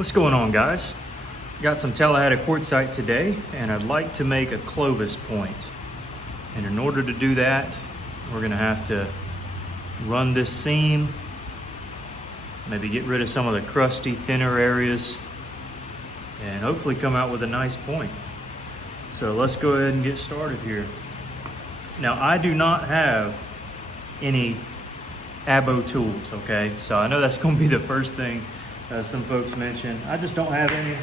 What's going on, guys? Got some Tallahatta quartzite today, and I'd like to make a CLOVIS point. And in order to do that, we're gonna have to run this seam, maybe get rid of some of the crusty, thinner areas, and hopefully come out with a nice point. So let's go ahead and get started here. Now, I do not have any abo tools, okay? So I know that's gonna be the first thing some folks mention. I just don't have any.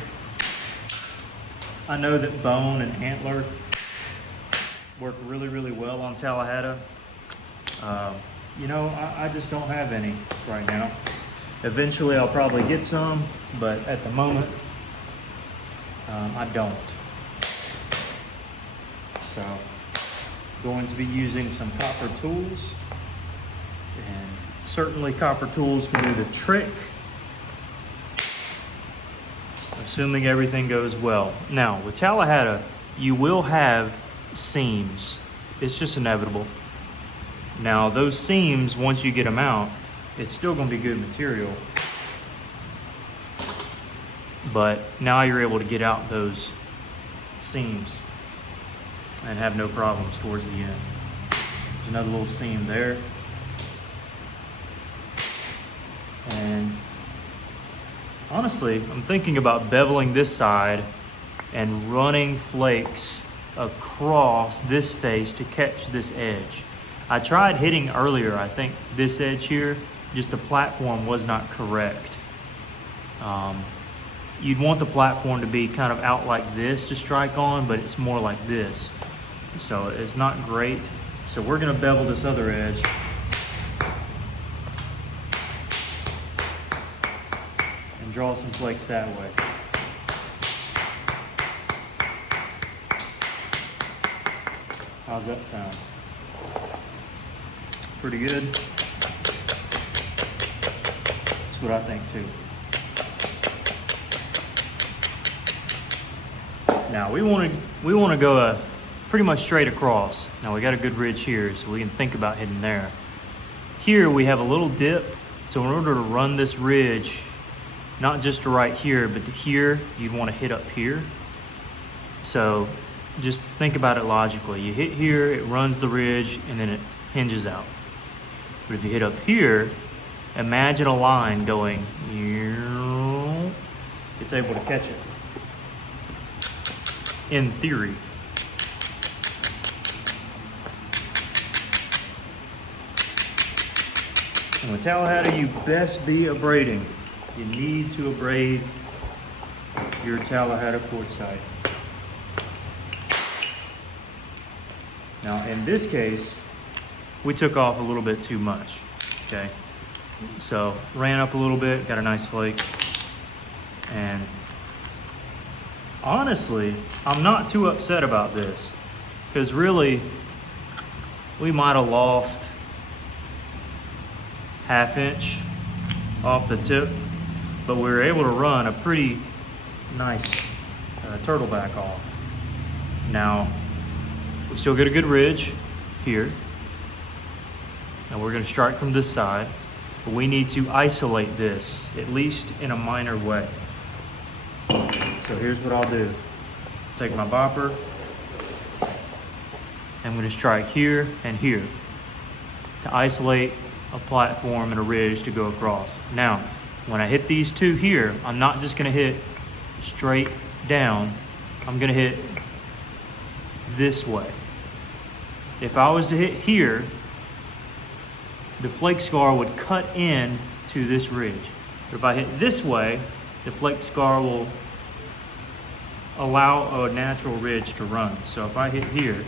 I know that bone and antler work really, really well on Tallahatta. I just don't have any right now. Eventually I'll probably get some, but at the moment, I don't. So, going to be using some copper tools, and certainly copper tools can do the trick, assuming everything goes well. Now, with Tallahatta, you will have seams. It's just inevitable. Now, those seams, once you get them out, it's still gonna be good material. But now you're able to get out those seams and have no problems towards the end. There's another little seam there. And honestly, I'm thinking about beveling this side and running flakes across this face to catch this edge. I tried hitting earlier, I think this edge here, just the platform was not correct. You'd want the platform to be kind of out like this to strike on, but it's more like this. So it's not great. So we're gonna bevel this other edge. And draw some flakes that way. How's that sound? Pretty good. That's what I think too. Now we want to go pretty much straight across. Now we got a good ridge here, so we can think about hitting there. Here we have a little dip, so in order to run this ridge, not just to right here, but to here, you'd want to hit up here. So just think about it logically. You hit here, it runs the ridge, and then it hinges out. But if you hit up here, imagine a line going, it's able to catch it. In theory. And with Tallahatta, you best be abrading. You need to abrade your Tallahatta quartzite. Now, in this case, we took off a little bit too much, okay? So, ran up a little bit, got a nice flake. And honestly, I'm not too upset about this, because really, we might have lost ½ inch off the tip, but we were able to run a pretty nice turtleback off. Now, we still get a good ridge here. And we're gonna strike from this side, but we need to isolate this, at least in a minor way. So here's what I'll do. Take my bopper, I'm gonna strike here and here to isolate a platform and a ridge to go across. Now, when I hit these two here, I'm not just gonna hit straight down, I'm gonna hit this way. If I was to hit here, the flake scar would cut in to this ridge. But if I hit this way, the flake scar will allow a natural ridge to run. So if I hit here,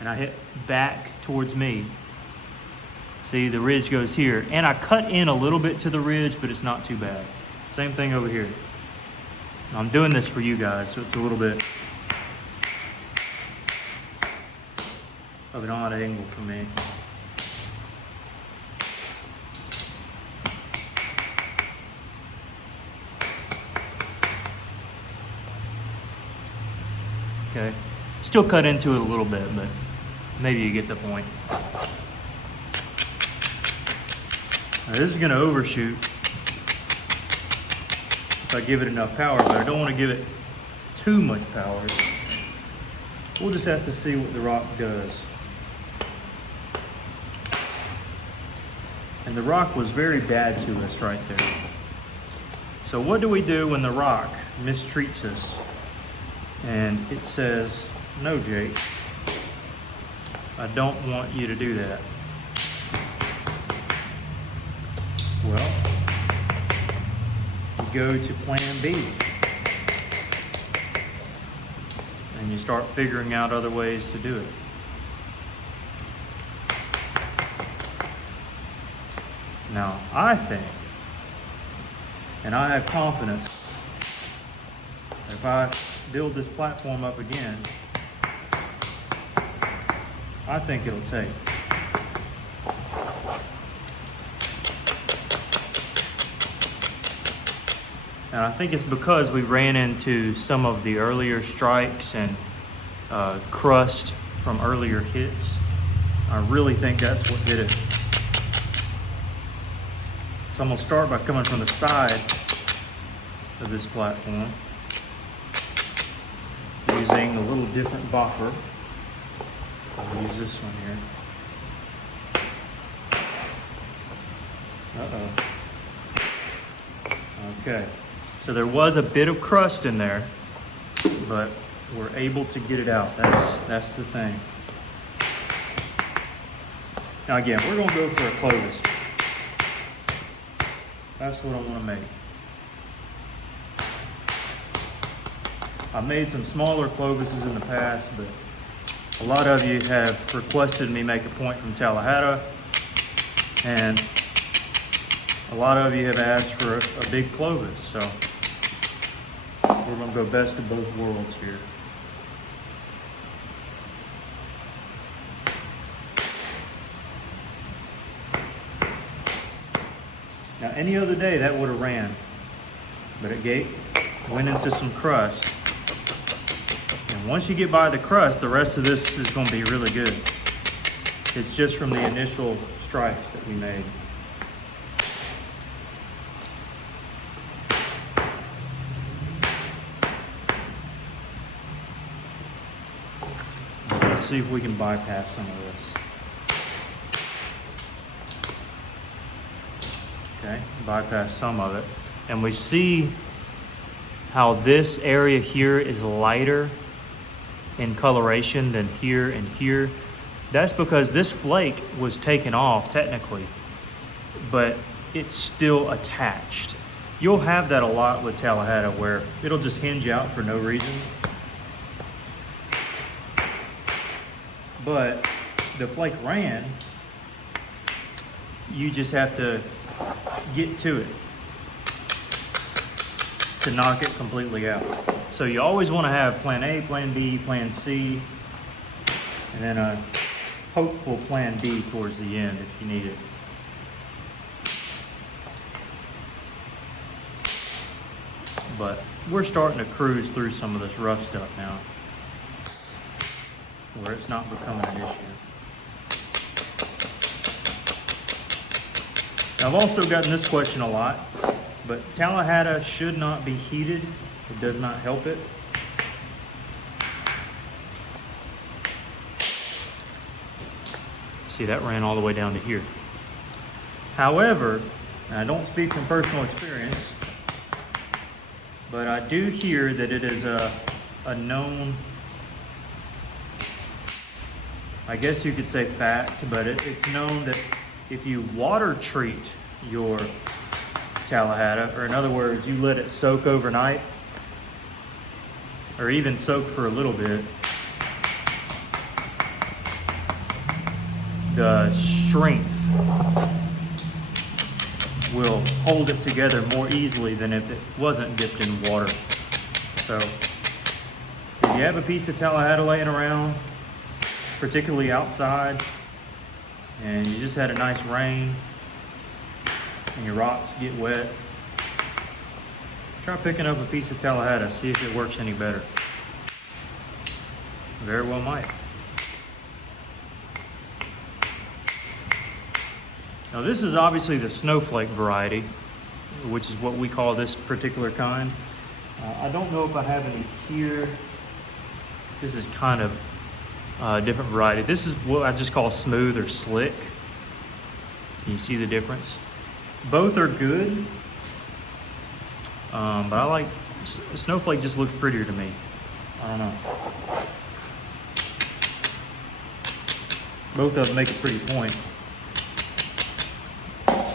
and I hit back towards me, see, the ridge goes here. And I cut in a little bit to the ridge, but it's not too bad. Same thing over here. I'm doing this for you guys, so it's a little bit of an odd angle for me. Okay, Still cut into it a little bit, but maybe you get the point. Now this is gonna overshoot if I give it enough power, but I don't want to give it too much power. We'll just have to see what the rock does. And the rock was very bad to us right there. So what do we do when the rock mistreats us and it says, no, Jake, I don't want you to do that? Well, you go to plan B and you start figuring out other ways to do it. Now, I think, and I have confidence, if I build this platform up again, I think it'll take. And I think it's because we ran into some of the earlier strikes and crust from earlier hits. I really think that's what did it. So I'm gonna start by coming from the side of this platform, using a little different bopper. I'll use this one here. Uh-oh. Okay, so there was a bit of crust in there, but we're able to get it out. That's the thing. Now again, we're gonna go for a CLOVIS. That's what I want to make. I've made some smaller CLOVISes in the past, but a lot of you have requested me make a point from Tallahatta, and a lot of you have asked for a big CLOVIS, so we're going to go best of both worlds here. Now, any other day that would have ran, but it went into some crust. And once you get by the crust, the rest of this is going to be really good. It's just from the initial strikes that we made. Let's see if we can bypass some of this. Okay, bypass some of it. And we see how this area here is lighter in coloration than here and here. That's because this flake was taken off technically, but it's still attached. You'll have that a lot with Tallahatta where it'll just hinge out for no reason. But the flake ran, you just have to get to it to knock it completely out. So you always want to have plan A, plan B, plan C, and then a hopeful plan D towards the end if you need it. But we're starting to cruise through some of this rough stuff now, where it's not becoming an issue. I've also gotten this question a lot, but Tallahatta should not be heated. It does not help it. See, that ran all the way down to here. However, and I don't speak from personal experience, but I do hear that it is a known, I guess you could say fact, but it's known that if you water treat your Tallahatta, or in other words, you let it soak overnight, or even soak for a little bit, the strength will hold it together more easily than if it wasn't dipped in water. So if you have a piece of Tallahatta laying around, particularly outside, and you just had a nice rain and your rocks get wet, try picking up a piece of Tallahatta, see if it works any better. Very well might. Now this is obviously the snowflake variety, which is what we call this particular kind. I don't know if I have any here. This is kind of a different variety. This is what I just call smooth or slick. Can you see the difference? Both are good, but I like, snowflake just looks prettier to me. I don't know. Both of them make a pretty point.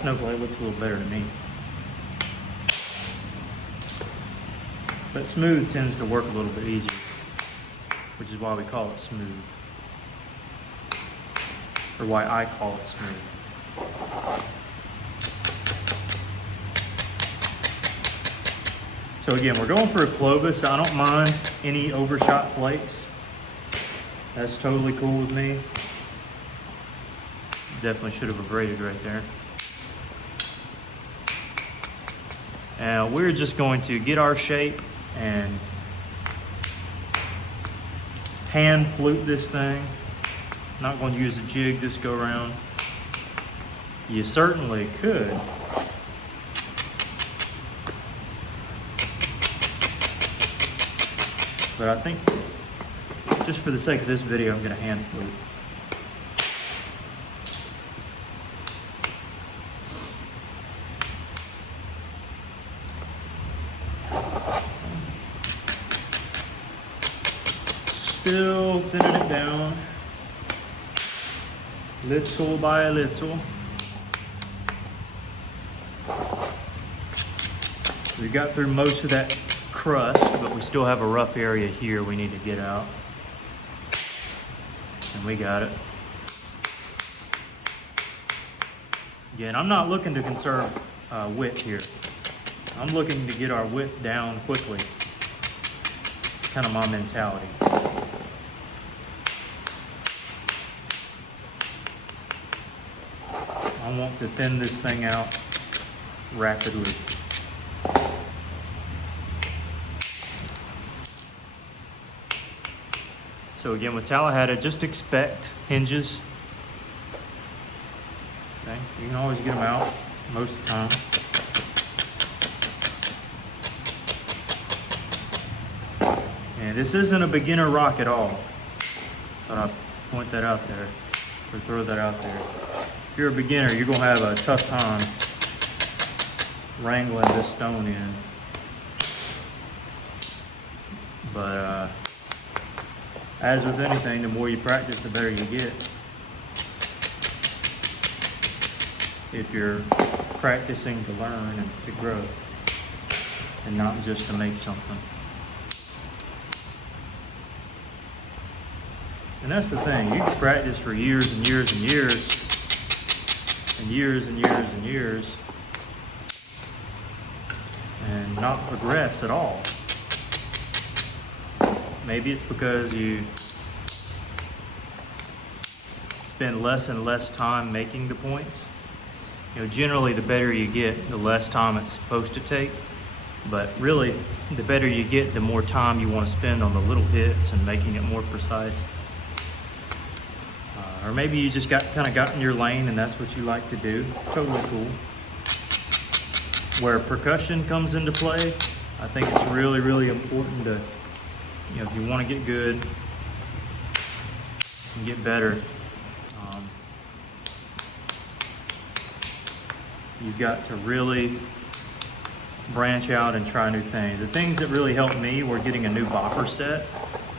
Snowflake looks a little better to me. But smooth tends to work a little bit easier, which is why we call it smooth. Or why I call it smooth. So again, we're going for a Clovis. I don't mind any overshot flakes. That's totally cool with me. Definitely should have abraded right there. And we're just going to get our shape and hand flute this thing. Not going to use a jig this go around. You certainly could. But I think just for the sake of this video, I'm going to hand flute. Still thinning it down, little by little. We got through most of that crust, but we still have a rough area here we need to get out. And we got it. Again, I'm not looking to conserve width here. I'm looking to get our width down quickly. It's kind of my mentality. I want to thin this thing out rapidly. So again, with Tallahatta, just expect hinges. Okay, you can always get them out most of the time. And this isn't a beginner rock at all. Thought I'd point that out there, or throw that out there. If you're a beginner, you're gonna have a tough time wrangling this stone in. But as with anything, the more you practice, the better you get. If you're practicing to learn and to grow, and not just to make something. And that's the thing, you can practice for years and years and years, and years and years and years, and not progress at all. Maybe it's because you spend less and less time making the points. You know, generally the better you get, the less time it's supposed to take. But really, the better you get, the more time you want to spend on the little hits and making it more precise. Or maybe you just kind of got in your lane and that's what you like to do. Totally cool. Where percussion comes into play, I think it's really, really important to, you know, if you want to get good and get better, you've got to really branch out and try new things. The things that really helped me were getting a new bopper set.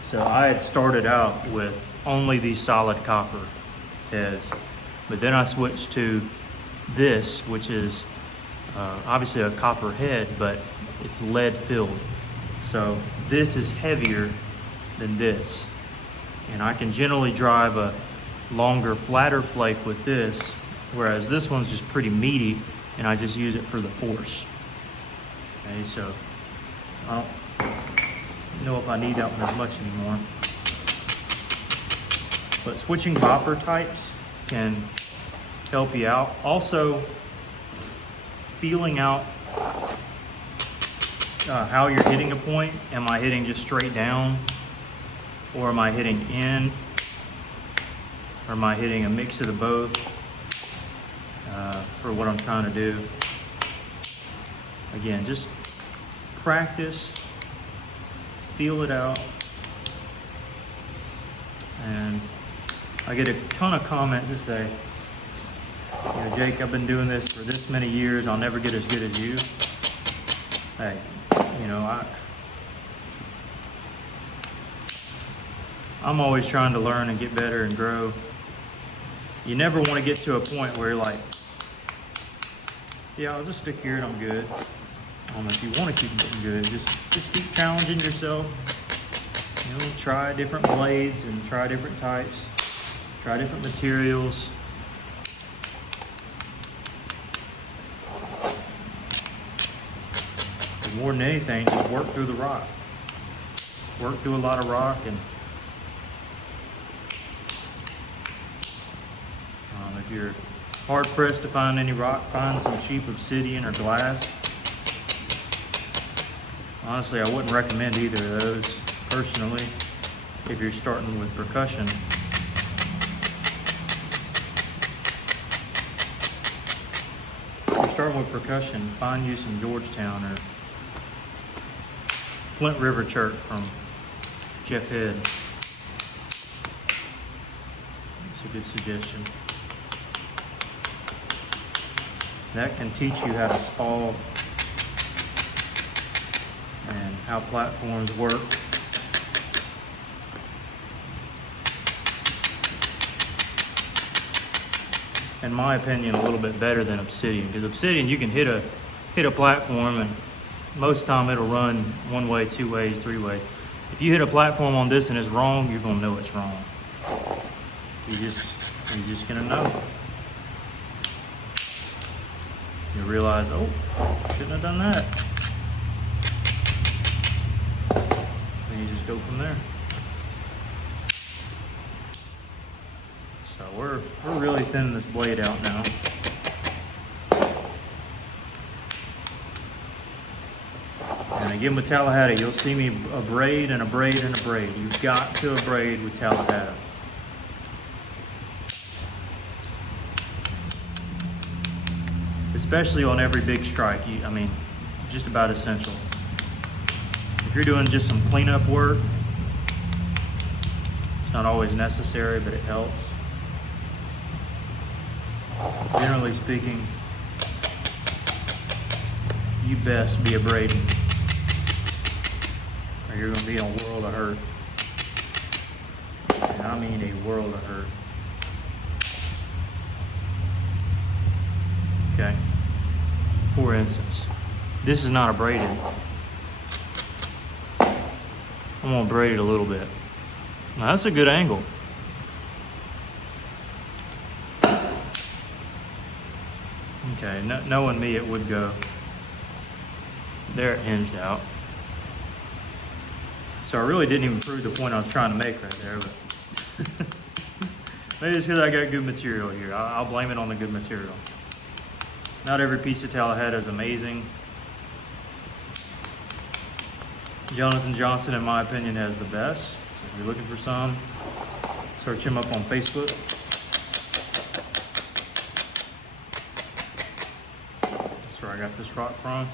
So I had started out with only these solid copper heads, but then I switched to this, which is obviously a copper head, but it's lead filled. So this is heavier than this. And I can generally drive a longer, flatter flake with this, whereas this one's just pretty meaty and I just use it for the force. Okay, so I don't know if I need that one as much anymore. But switching bopper types can help you out. Also, feeling out how you're hitting a point. Am I hitting just straight down? or am I hitting in, or am I hitting a mix of the both for what I'm trying to do. Again, just practice, feel it out. And I get a ton of comments that say, you know, Jake, I've been doing this for this many years, I'll never get as good as you. Hey, you know, I'm always trying to learn and get better and grow. You never want to get to a point where you're like, yeah, I'll just stick here and I'm good. If you want to keep getting good, just keep challenging yourself. You know, try different blades and try different types, try different materials. But more than anything, just work through the rock. Work through a lot of rock, and if you're hard pressed to find any rock, find some cheap obsidian or glass. Honestly, I wouldn't recommend either of those personally if you're starting with percussion. If you're starting with percussion, find you some Georgetown or Flint River Church from Jeff Head. That's a good suggestion. That can teach you how to spall and how platforms work. In my opinion, a little bit better than obsidian, because obsidian you can hit a platform and most of the time it'll run one way, two ways, three ways. If you hit a platform on this and it's wrong, you're gonna know it's wrong. You're just gonna know. You realize, oh, shouldn't have done that. And you just go from there. So we're really thinning this blade out now. And again with Tallahatta, you'll see me abrade and abrade and abrade. You've got to abrade with Tallahatta. Especially on every big strike, I mean, just about essential. If you're doing just some cleanup work, it's not always necessary, but it helps. Generally speaking, you best be abrading, or you're going to be in a world of hurt. And I mean a world of hurt. Okay. For instance, this is not abraded. I'm gonna braid it a little bit. Now that's a good angle. Okay, knowing me, it would go. There it hinged out. So I really didn't even prove the point I was trying to make right there, but maybe it's because I got good material here. I'll blame it on the good material. Not every piece of Tallahatta is amazing. Jonathan Johnson, in my opinion, has the best. So if you're looking for some, search him up on Facebook. That's where I got this rock from.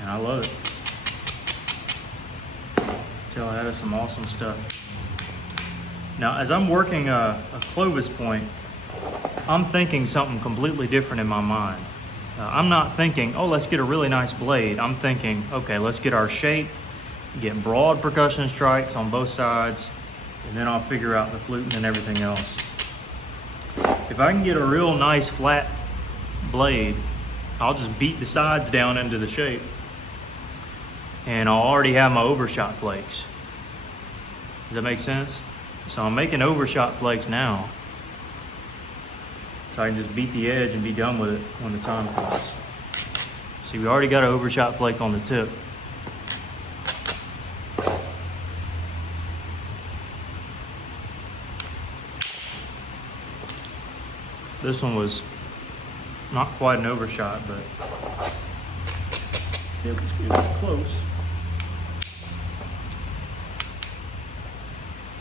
And I love it. Tallahatta, some awesome stuff. Now, as I'm working a CLOVIS point, I'm thinking something completely different in my mind. I'm not thinking, oh, let's get a really nice blade. I'm thinking, okay, let's get our shape, get broad percussion strikes on both sides, and then I'll figure out the flute and everything else. If I can get a real nice flat blade, I'll just beat the sides down into the shape, and I'll already have my overshot flakes. Does that make sense? So I'm making overshot flakes now, so I can just beat the edge and be done with it when the time comes. See, we already got an overshot flake on the tip. This one was not quite an overshot, but it was close.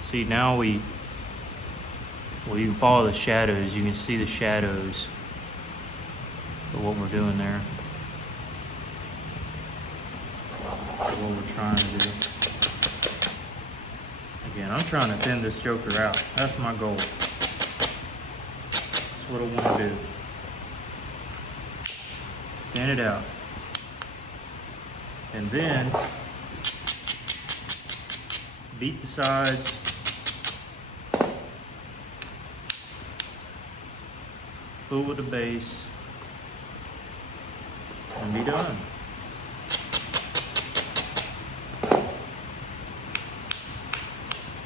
See, now you can follow the shadows. You can see the shadows of what we're doing there. What we're trying to do. Again, I'm trying to thin this joker out. That's my goal. That's what I want to do. Thin it out. And then beat the sides. Fill with the base. And be done.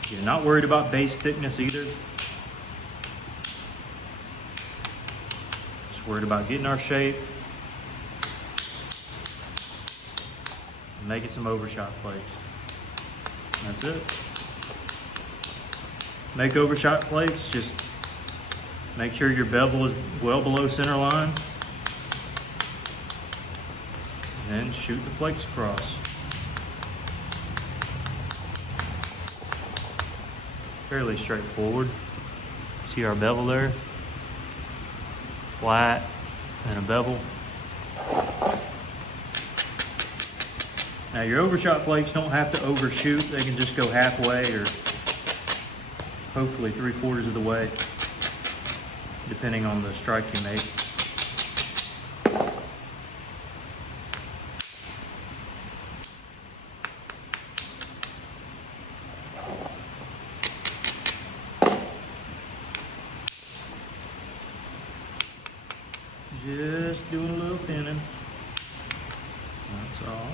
You're not worried about base thickness either. Just worried about getting our shape. And making some overshot flakes. That's it. Make overshot flakes, just make sure your bevel is well below center line. And then shoot the flakes across. Fairly straightforward. See our bevel there? Flat and a bevel. Now your overshot flakes don't have to overshoot. They can just go halfway or hopefully 3/4 of the way, depending on the strike you make. Just doing a little thinning. That's all.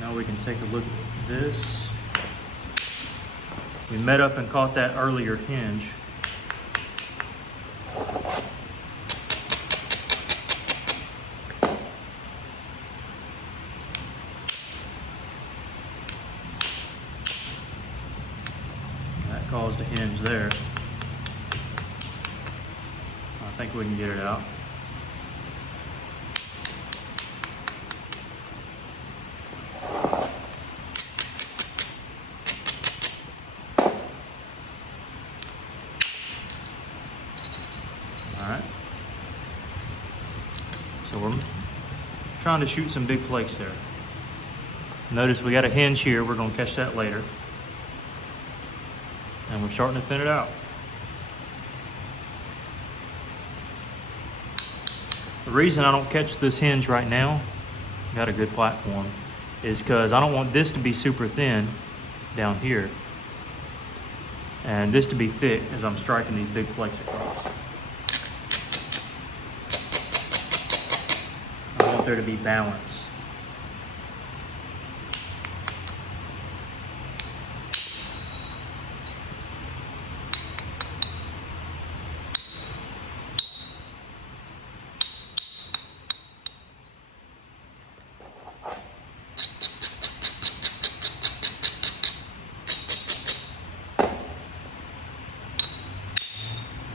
Now we can take a look at this. We met up and caught that earlier hinge. That caused a hinge there. I think we can get it out. Alright. So we're trying to shoot some big flakes there. Notice we got a hinge here. We're going to catch that later. And we're starting to thin it out. The reason I don't catch this hinge right now, got a good platform, is because I don't want this to be super thin down here and this to be thick as I'm striking these big flakes across. I want there to be balance.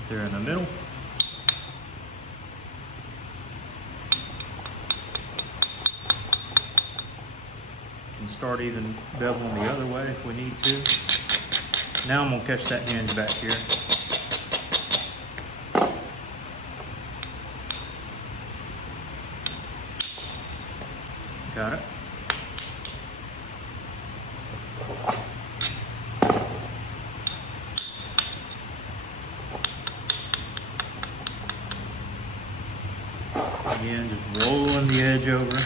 There in the middle. Can start even beveling the other way if we need to. Now I'm gonna catch that hinge back here. Got it. Again, just rolling the edge over.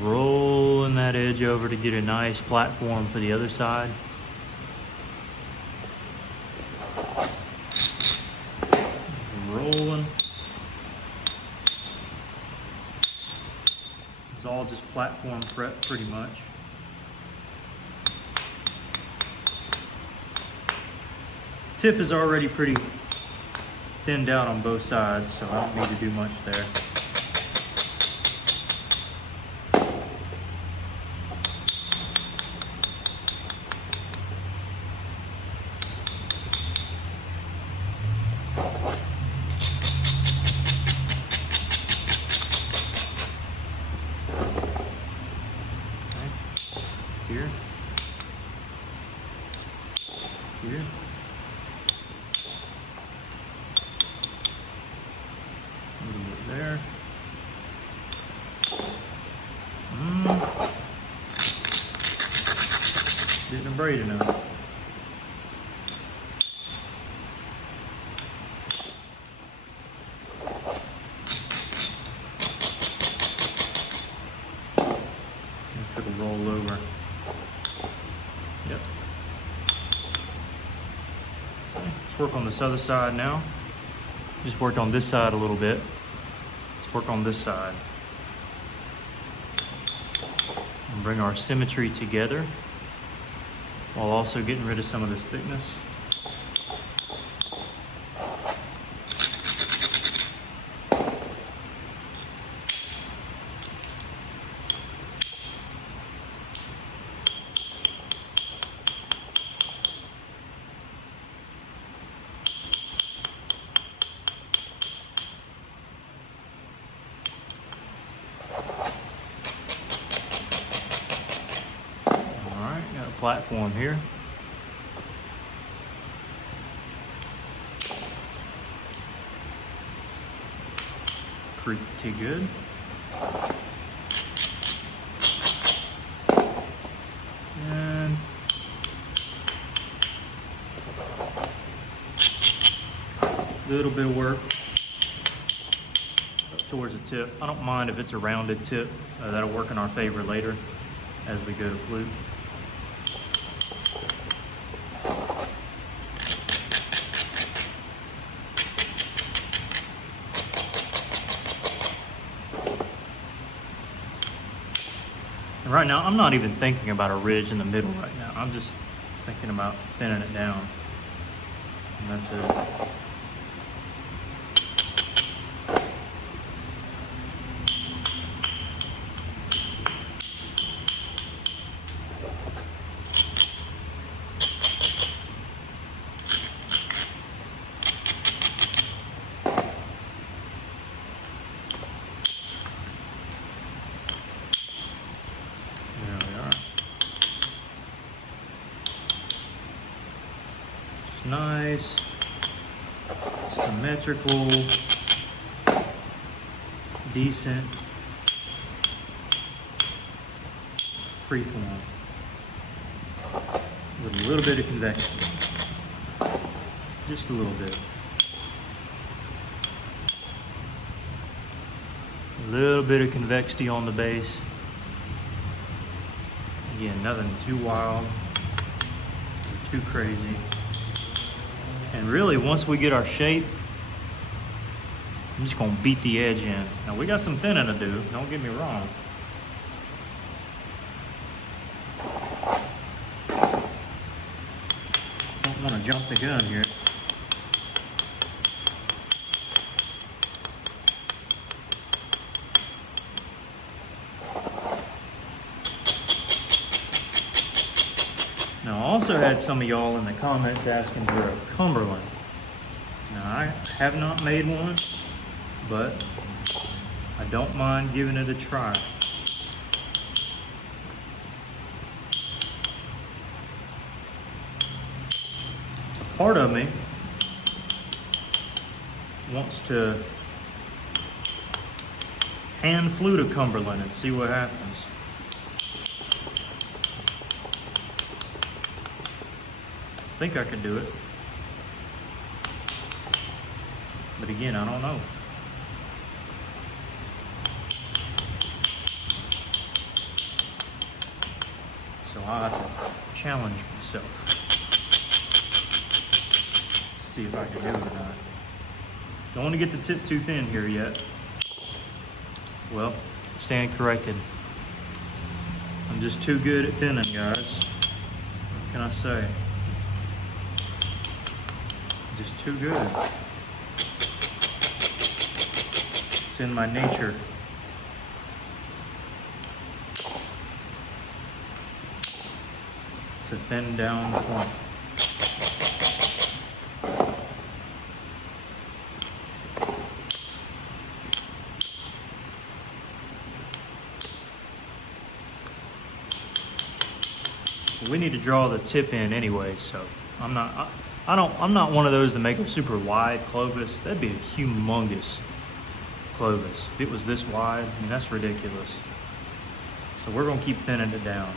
Rolling that edge over to get a nice platform for the other side. Just rolling. It's all just platform prep pretty much. Tip is already pretty thinned out on both sides, so I don't need to do much there. Here. Here. A little bit there. Didn't abrade enough. If it'll roll over. Yep. Okay, let's work on this other side now. Just worked on this side a little bit. Let's work on this side. And bring our symmetry together while also getting rid of some of this thickness. Platform here. Pretty good. And a little bit of work up towards the tip. I don't mind if it's a rounded tip. That'll work in our favor later as we go to flute. Right now, I'm not even thinking about a ridge in the middle right now. I'm just thinking about thinning it down. And that's it. Nice, symmetrical, decent, freeform with a little bit of convexity, just a little bit. A little bit of convexity on the base. Again, nothing too wild, too crazy. And really, once we get our shape, I'm just gonna beat the edge in. Now we got some thinning to do, don't get me wrong. Don't wanna jump the gun here. Now, I also had some of y'all in the comments asking for a Cumberland. Now, I have not made one, but I don't mind giving it a try. A part of me wants to hand flute a Cumberland and see what happens. I think I could do it, but again, I don't know. So I have to challenge myself, see if I can do it or not. Don't want to get the tip too thin here yet. Well, stand corrected. I'm just too good at thinning, guys. What can I say? Just too good. It's in my nature. To thin down the point. We need to draw the tip in anyway, so I'm not one of those that make a super wide Clovis. That'd be a humongous Clovis. If it was this wide, I mean, that's ridiculous. So we're gonna keep thinning it down.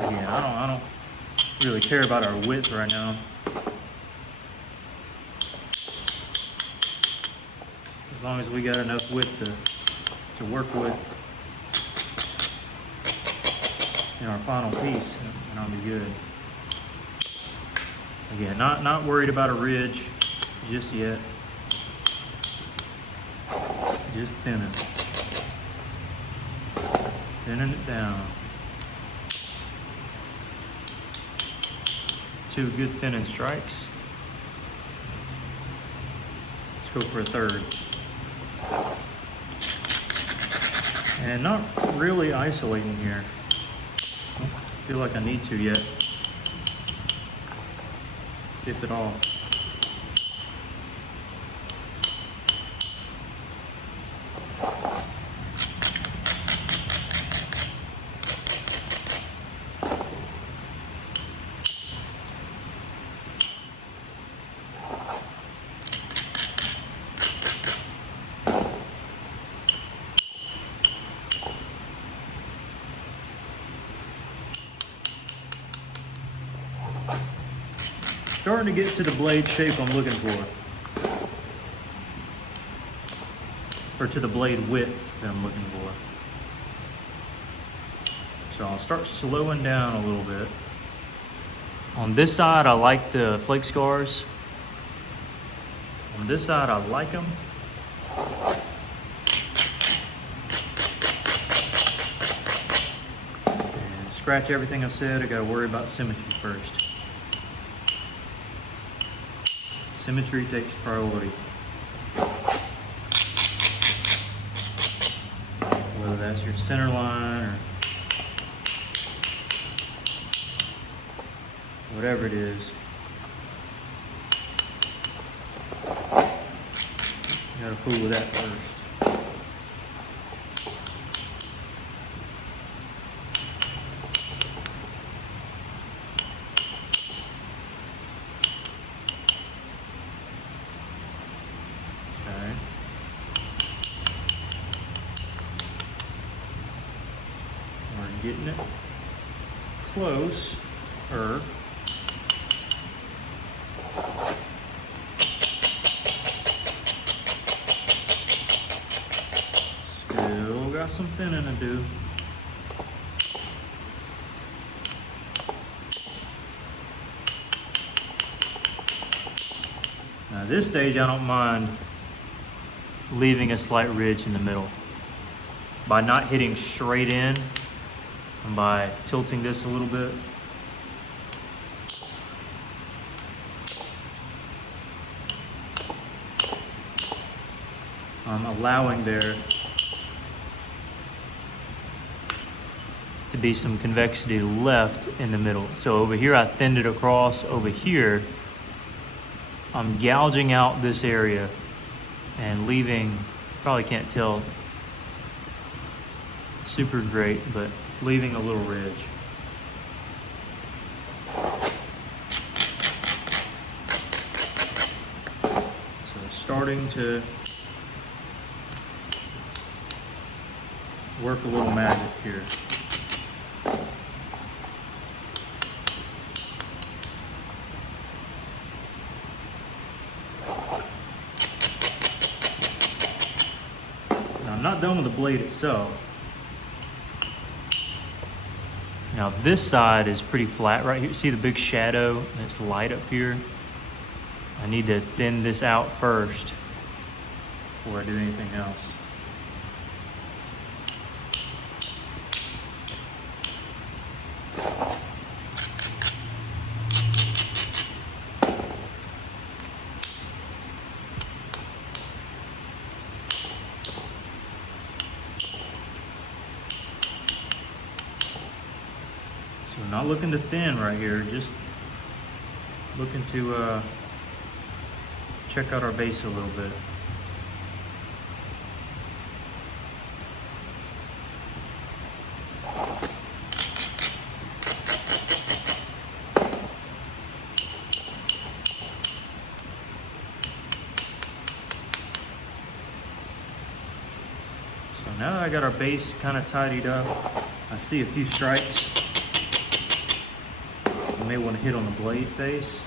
Again, I don't really care about our width right now. As long as we got enough width to work with in our final piece, and I'll be good. Again, not worried about a ridge just yet. Just thinning it down. 2 good thinning strikes. Let's go for a third. And not really isolating here. I don't feel like I need to yet, if at all. Starting to get to the blade shape I'm looking for. Or to the blade width that I'm looking for. So I'll start slowing down a little bit. On this side, I like the flake scars. On this side, I like them. And scratch everything I said. I gotta worry about symmetry first. Symmetry takes priority. Whether that's your center line or whatever it is. You gotta fool with that first. Getting it close, still got some thinning to do. Now at this stage, I don't mind leaving a slight ridge in the middle. By not hitting straight in, and by tilting this a little bit, I'm allowing there to be some convexity left in the middle. So over here I thinned it across. Over here I'm gouging out this area and leaving, probably can't tell super great, but leaving a little ridge. So starting to work a little magic here. Now I'm not done with the blade itself. Now this side is pretty flat right here. See the big shadow that's light up here? I need to thin this out first before I do anything else. So not looking to thin right here, just looking to check out our base a little bit. So now that I got our base kind of tidied up, I see a few stripes I may want to hit on the blade face.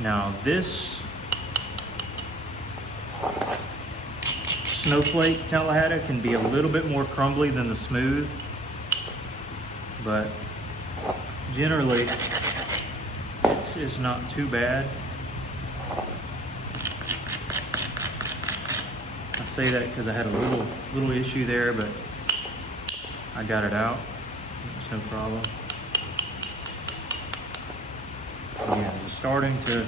Now this snowflake Tallahatta can be a little bit more crumbly than the smooth, but generally it's not too bad. I say that because I had a little issue there, but I got it out. It's no problem. Yeah, just starting to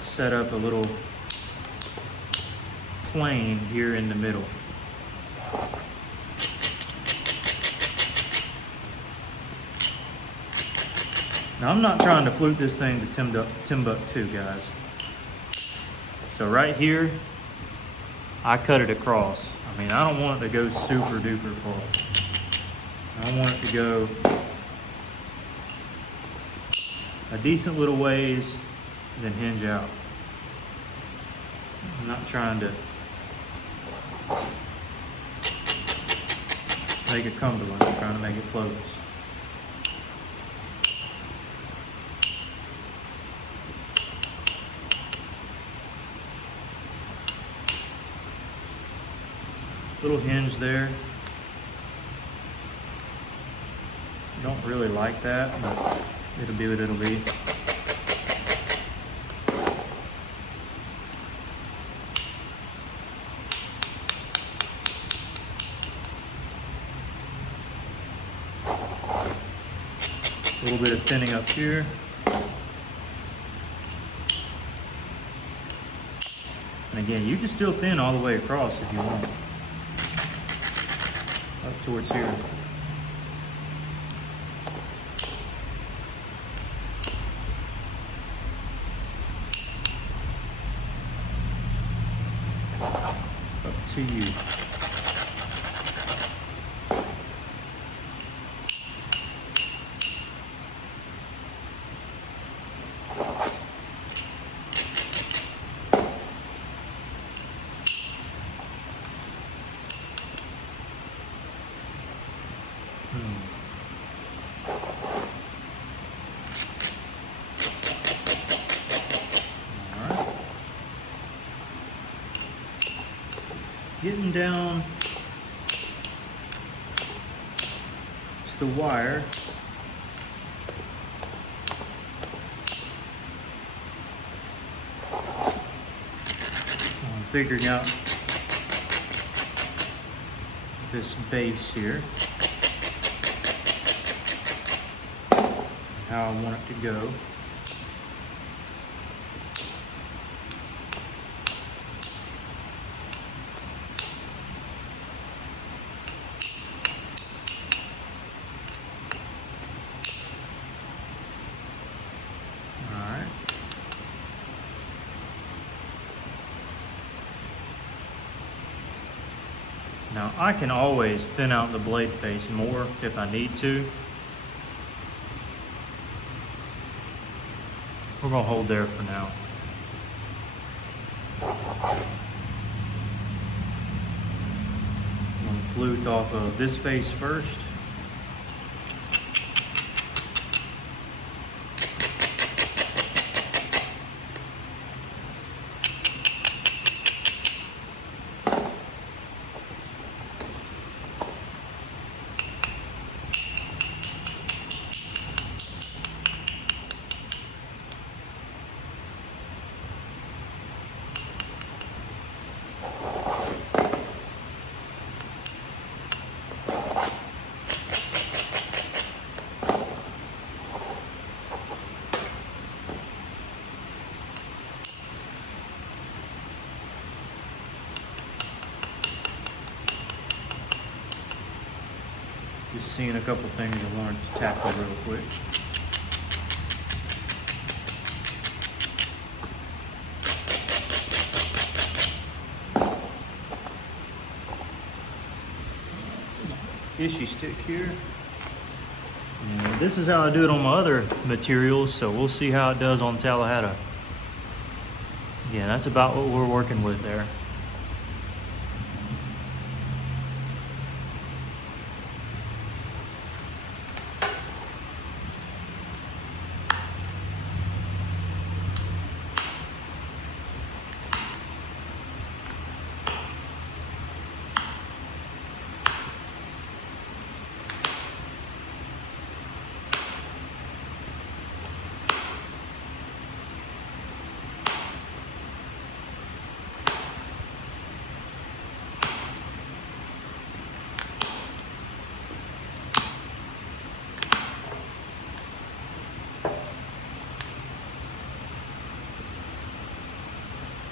set up a little plane here in the middle. Now I'm not trying to flute this thing to Timbuktu, guys. So right here, I cut it across. I mean, I don't want it to go super duper far. I want it to go a decent little ways, then hinge out. I'm not trying to make it Cumberland, I'm trying to make it Clovis. Little hinge there. Don't really like that, but it'll be what it'll be. A little bit of thinning up here. And again, you can still thin all the way across if you want. Up towards here. Up to you. Getting down to the wire. I'm figuring out this base here, how I want it to go. Now I can always thin out the blade face more if I need to. We're gonna hold there for now. I'm gonna flute off of this face first. seeing a couple things I wanted to tackle real quick. Issue stick here. And this is how I do it on my other materials, so we'll see how it does on Tallahatta. Yeah, that's about what we're working with there.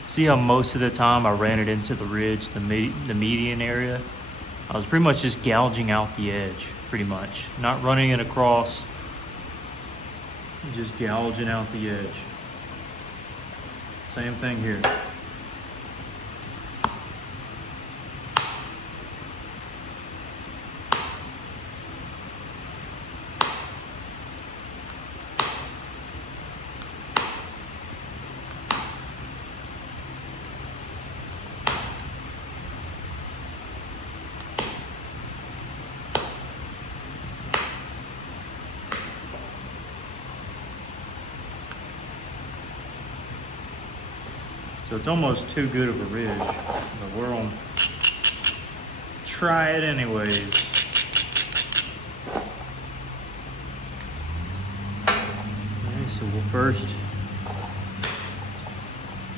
See how most of the time I ran it into the ridge, the median area? I was pretty much just gouging out the edge, pretty much. Not running it across, just gouging out the edge. Same thing here. So it's almost too good of a ridge, but we're gonna try it anyways. Okay, so we'll first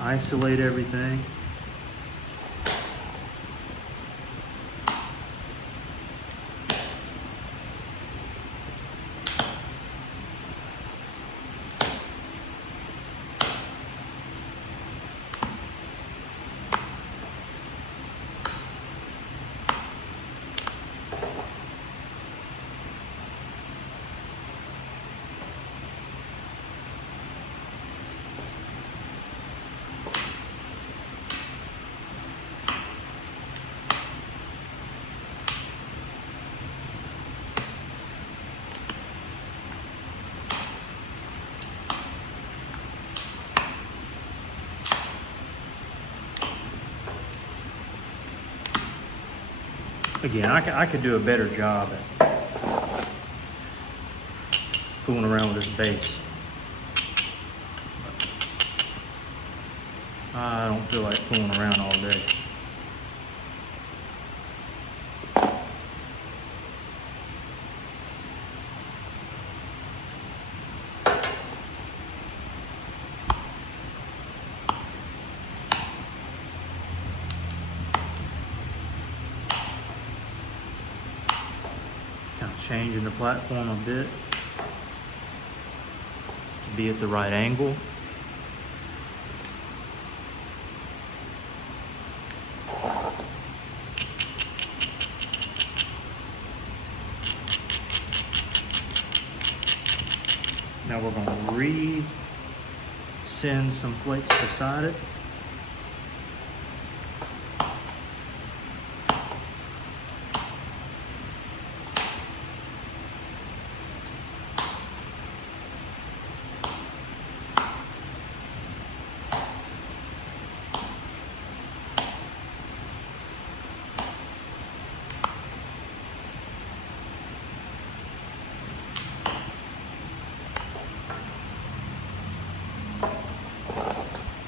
isolate everything. Again, I could do a better job at fooling around with this base. I don't feel like fooling around all day. Kind of changing the platform a bit to be at the right angle. Now we're going to re-send some flakes beside it.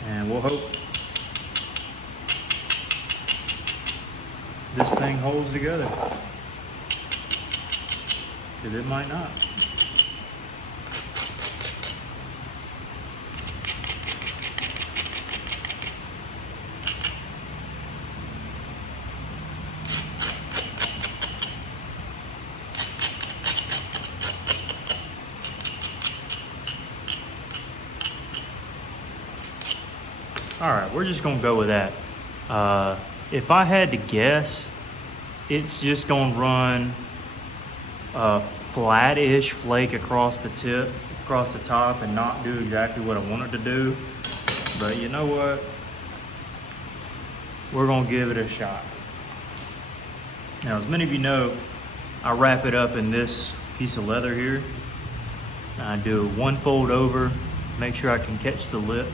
And we'll hope this thing holds together, because it might not. All right, we're just gonna go with that. If I had to guess, it's just gonna run a flat-ish flake across the tip, across the top, and not do exactly what I wanted to do. But you know what? We're gonna give it a shot. Now, as many of you know, I wrap it up in this piece of leather here. I do one fold over, make sure I can catch the lip.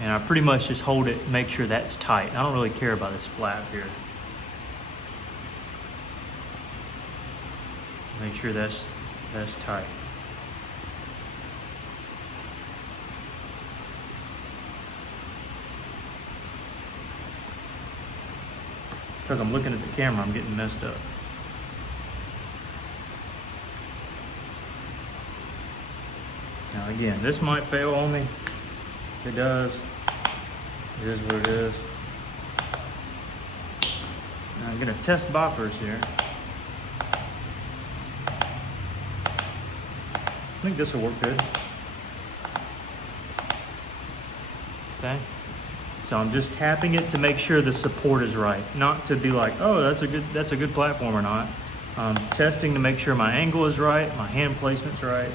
And I pretty much just hold it, make sure that's tight. I don't really care about this flap here. Make sure that's tight. Because I'm looking at the camera, I'm getting messed up. Now again, this might fail on me. If it does, it is what it is. Now I'm gonna test boppers here. I think this will work good. Okay. So I'm just tapping it to make sure the support is right, not to be like, oh, that's a good platform or not. I'm testing to make sure my angle is right, my hand placement's right.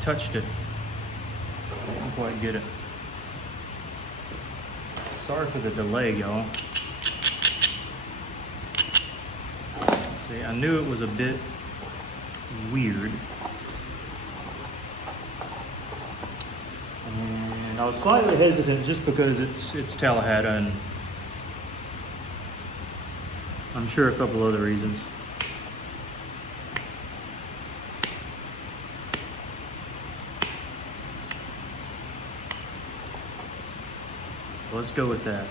Touched it. Didn't quite get it. Sorry for the delay, y'all. See, I knew it was a bit weird. And I was slightly hesitant just because it's Tallahatta, and I'm sure a couple other reasons. Let's go with that.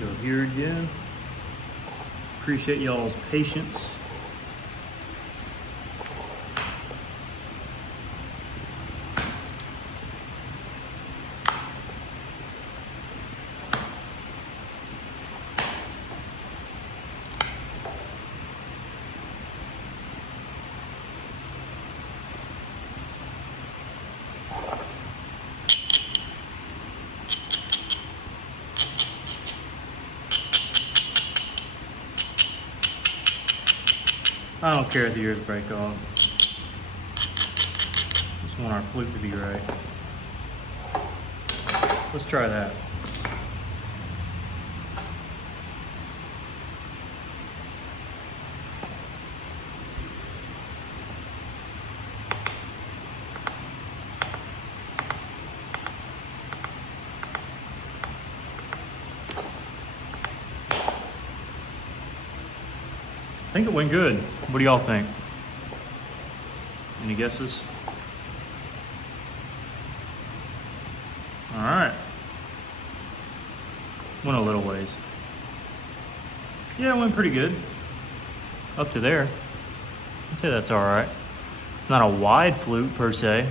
Go here again. Appreciate y'all's patience. I don't care if the ears break off. Just want our flute to be right. Let's try that. I think it went good. What do y'all think? Any guesses? All right. Went a little ways. Yeah, it went pretty good. Up to there. I'd say that's all right. It's not a wide flute per se,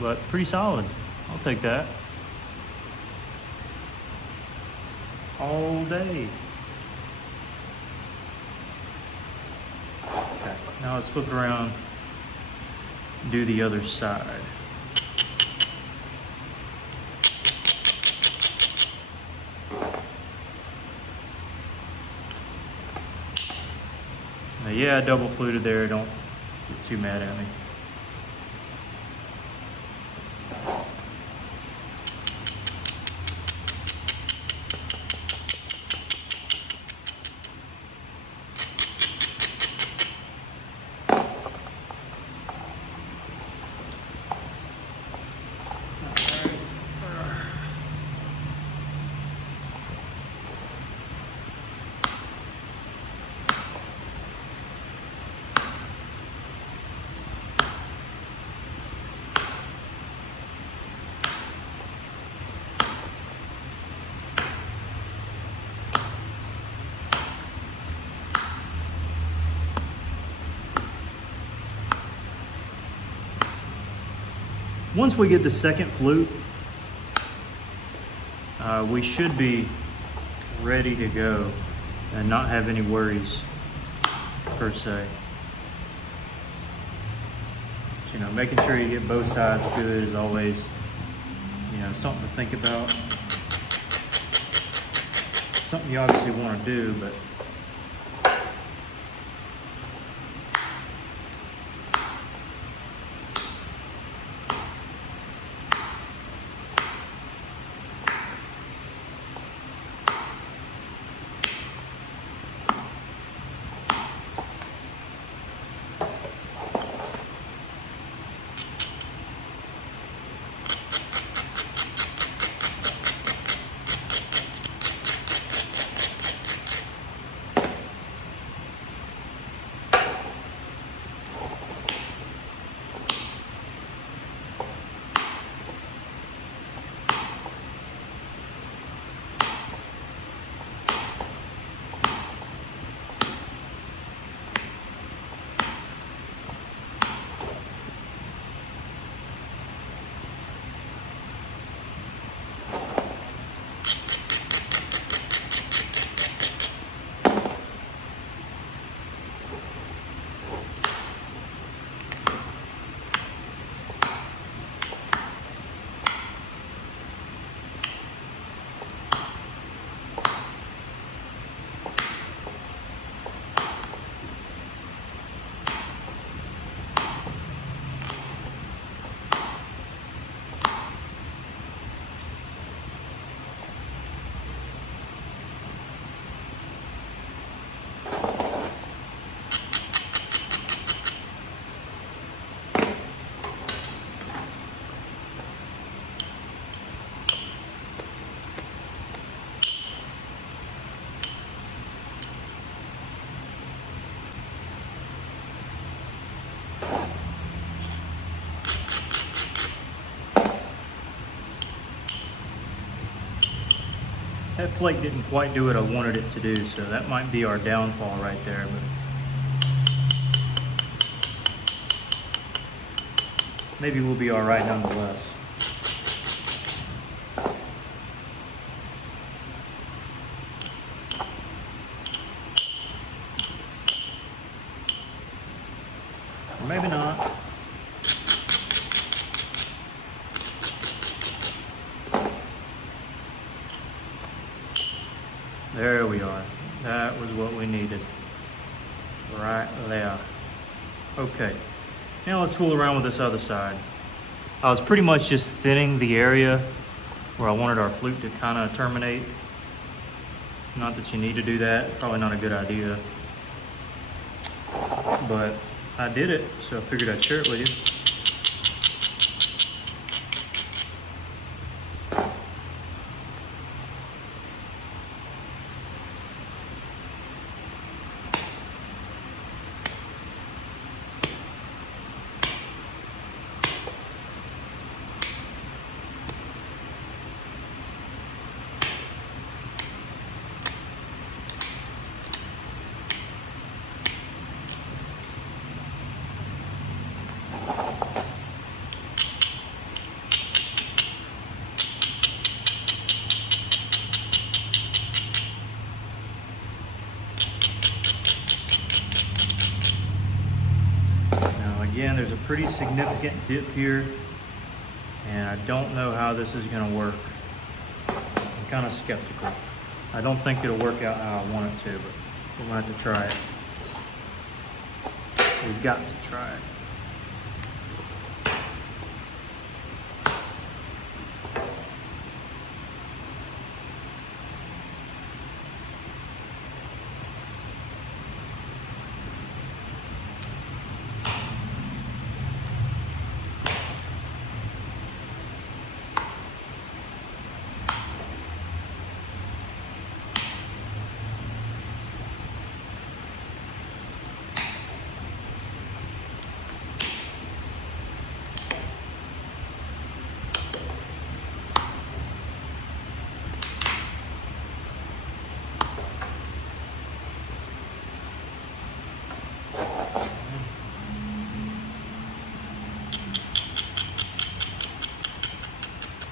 but pretty solid. I'll take that. All day. Okay, now let's flip it around and do the other side. Now, yeah, I double fluted there. Don't get too mad at me. Once we get the second flute, we should be ready to go and not have any worries per se. But, you know, making sure you get both sides good is always, you know, something to think about. Something you obviously want to do, but that flake didn't quite do what I wanted it to do, so that might be our downfall right there. But maybe we'll be all right nonetheless. Maybe not. There we are. That was what we needed. Right there. Okay. Now let's fool around with this other side. I was pretty much just thinning the area where I wanted our flute to kind of terminate. Not that you need to do that. Probably not a good idea. But I did it, so I figured I'd share it with you. Again, there's a pretty significant dip here, and I don't know how this is going to work. I'm kind of skeptical. I don't think it'll work out how I want it to, but we'll have to try it. We've got to try it.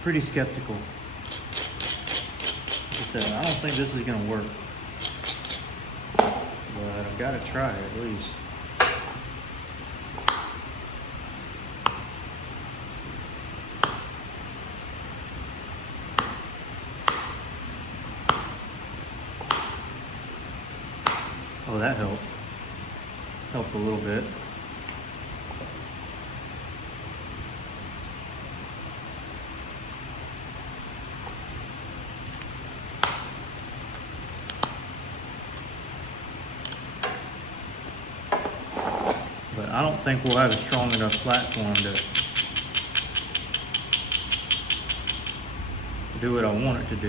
Pretty skeptical. Like I said, I don't think this is gonna work, but I've got to try it at least. Oh, that helped. Helped a little bit. But I don't think we'll have a strong enough platform to do what I want it to do.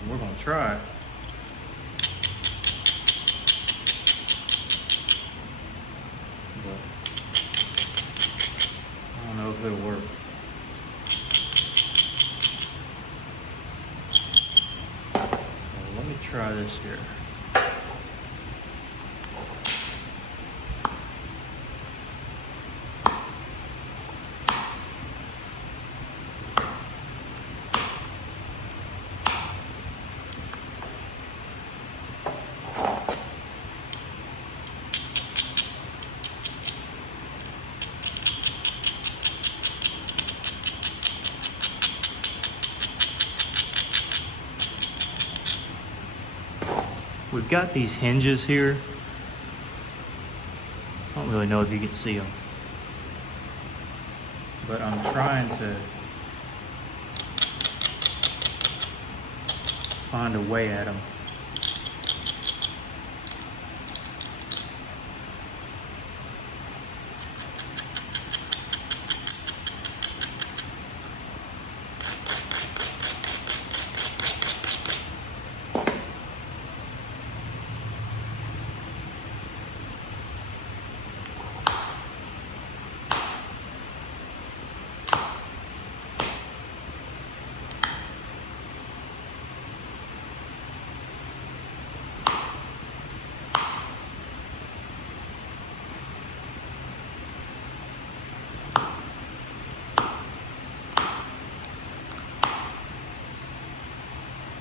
And we're gonna try it. But I don't know if it'll work. So let me try this here. We've got these hinges here. I don't really know if you can see them, but I'm trying to find a way at them.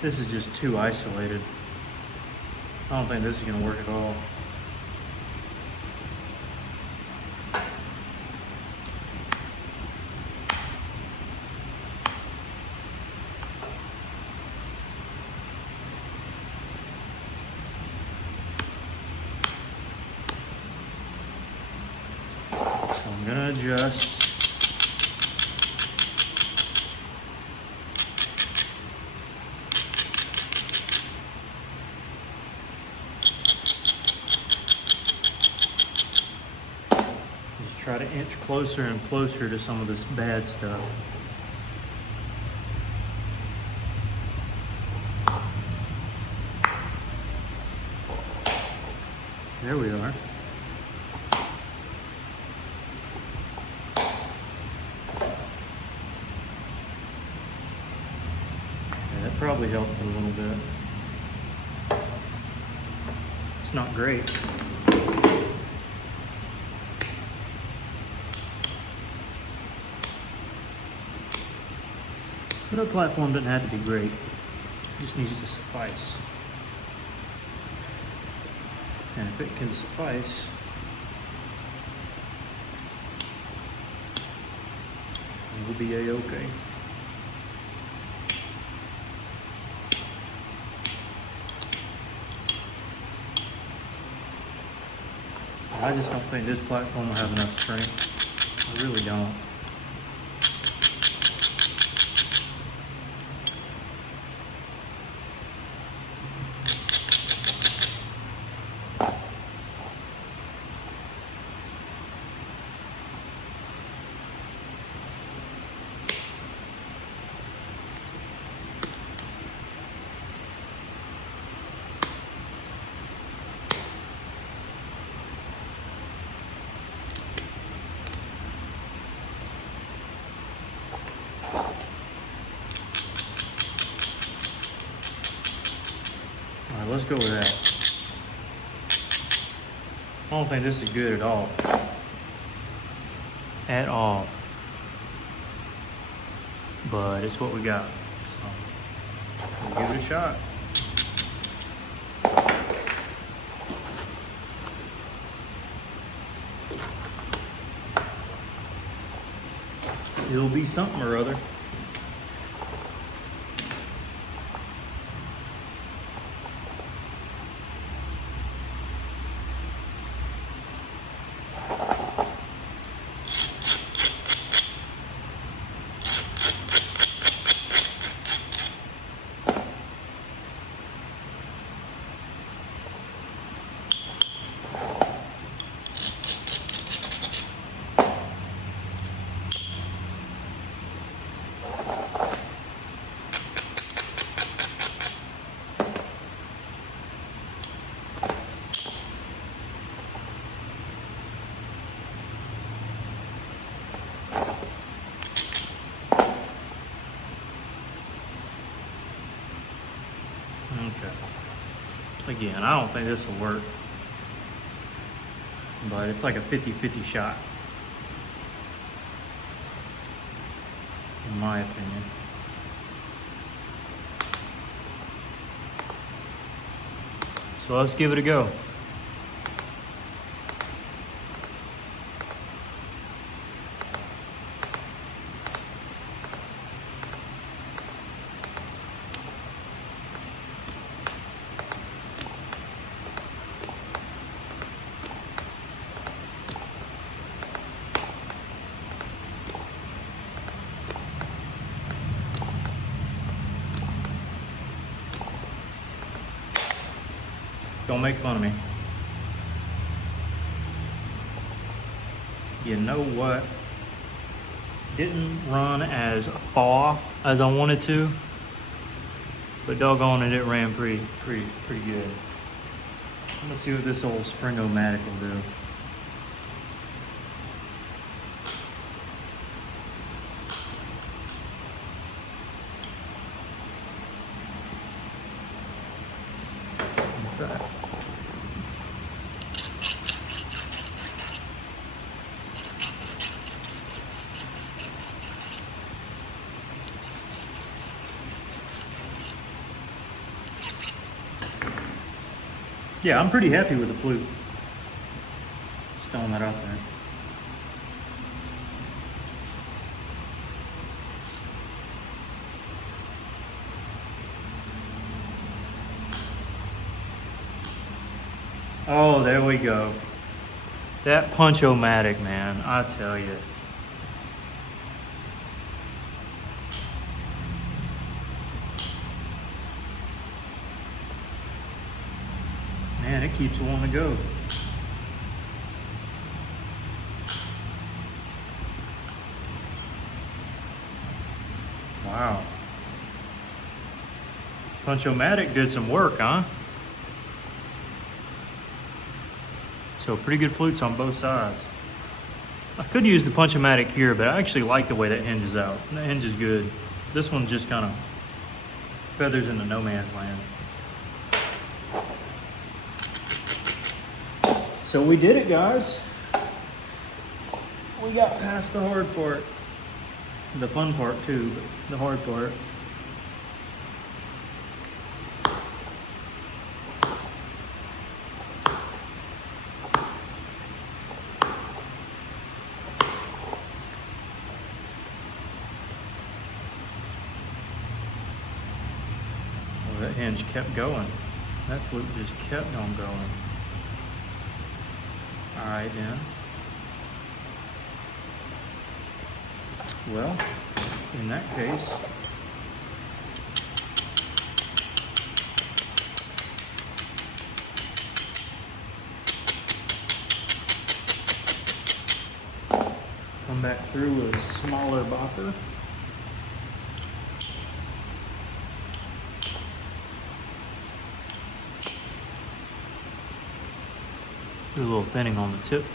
This is just too isolated. I don't think this is going to work at all. So I'm going to adjust. Try to inch closer and closer to some of this bad stuff. There we are. Yeah, that probably helped a little bit. It's not great. But our platform doesn't have to be great. It just needs to suffice. And if it can suffice, we'll be a-okay. I just don't think this platform will have enough strength. I really don't. Alright, let's go with that. I don't think this is good at all. At all. But it's what we got. So we'll give it a shot. It'll be something or other. Okay. Again, I don't think this will work, but it's like a 50-50 shot, in my opinion. So let's give it a go. Don't make fun of me. You know what? Didn't run as far as I wanted to, but doggone it, it ran pretty good. Let's see what this old Spring-O-Matic will do. In fact, yeah, I'm pretty happy with the flute. Just throwing that out there. Oh, there we go. That Punch-O-Matic, man, I tell you. Man, it keeps wanting to go. Wow. Punch-O-Matic did some work, huh? So pretty good flutes on both sides. I could use the Punch-O-Matic here, but I actually like the way that hinges out. That hinge is good. This one just kind of feathers into no man's land. So we did it, guys. We got past the hard part. The fun part too, but the hard part. Well, that hinge kept going. That flute just kept on going. All right then. Well, in that case, come back through with a smaller bopper. Do a little thinning on the tip.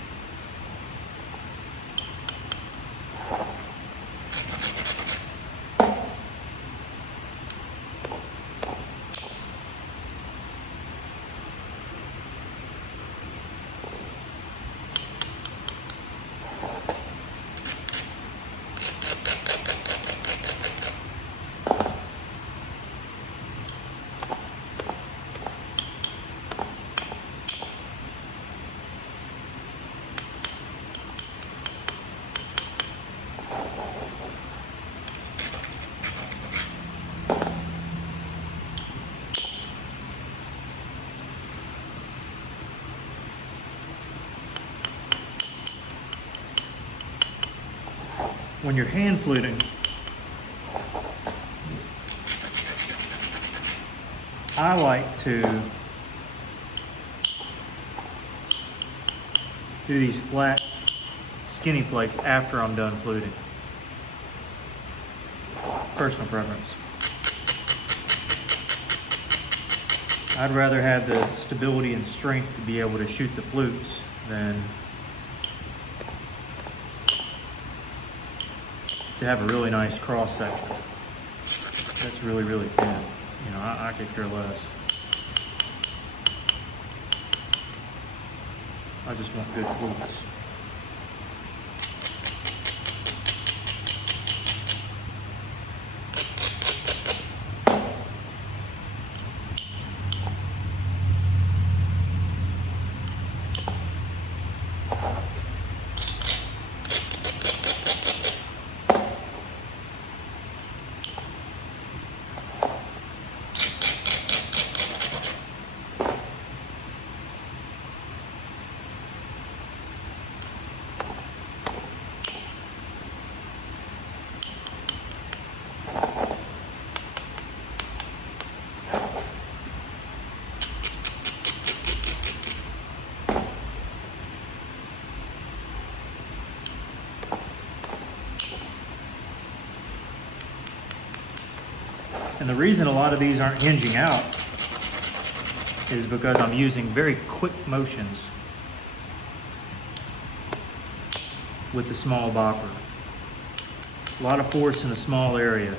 When you're hand fluting, I like to do these flat, skinny flakes after I'm done fluting. Personal preference. I'd rather have the stability and strength to be able to shoot the flutes than to have a really nice cross section that's really, really thin. You know, I could care less. I just want good flutes. And the reason a lot of these aren't hinging out is because I'm using very quick motions with the small bopper. A lot of force in a small area.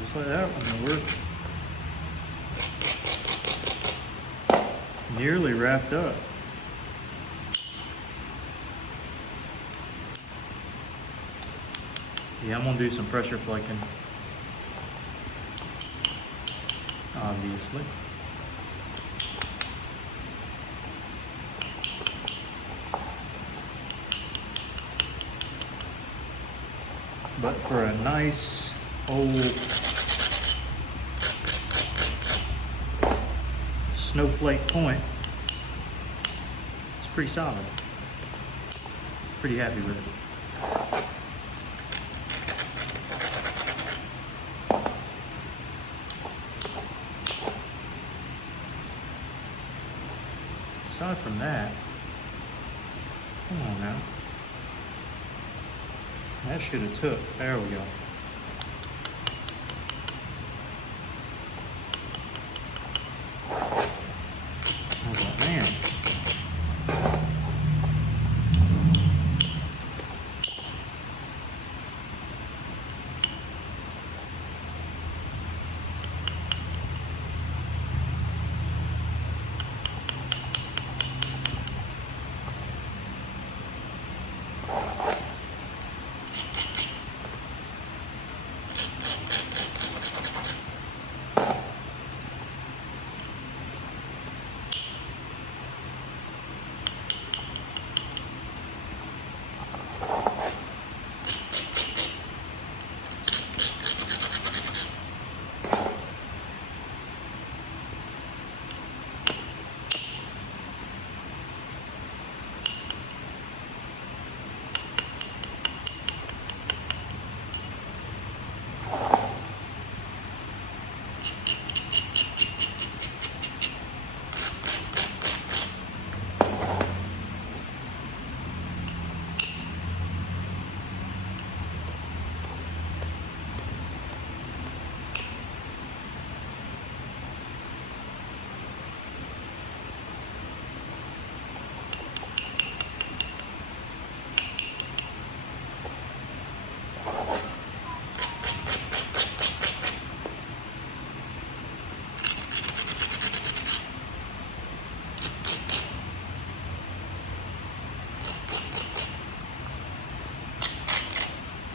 Just like that, and we're nearly wrapped up. Yeah, I'm gonna do some pressure flaking, obviously. But for a nice old snowflake point, it's pretty solid. Pretty happy with it. Aside from that, come on now. That should have took. There we go. I was like, man.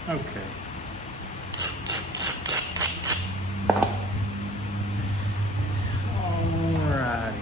Okay. Alrighty.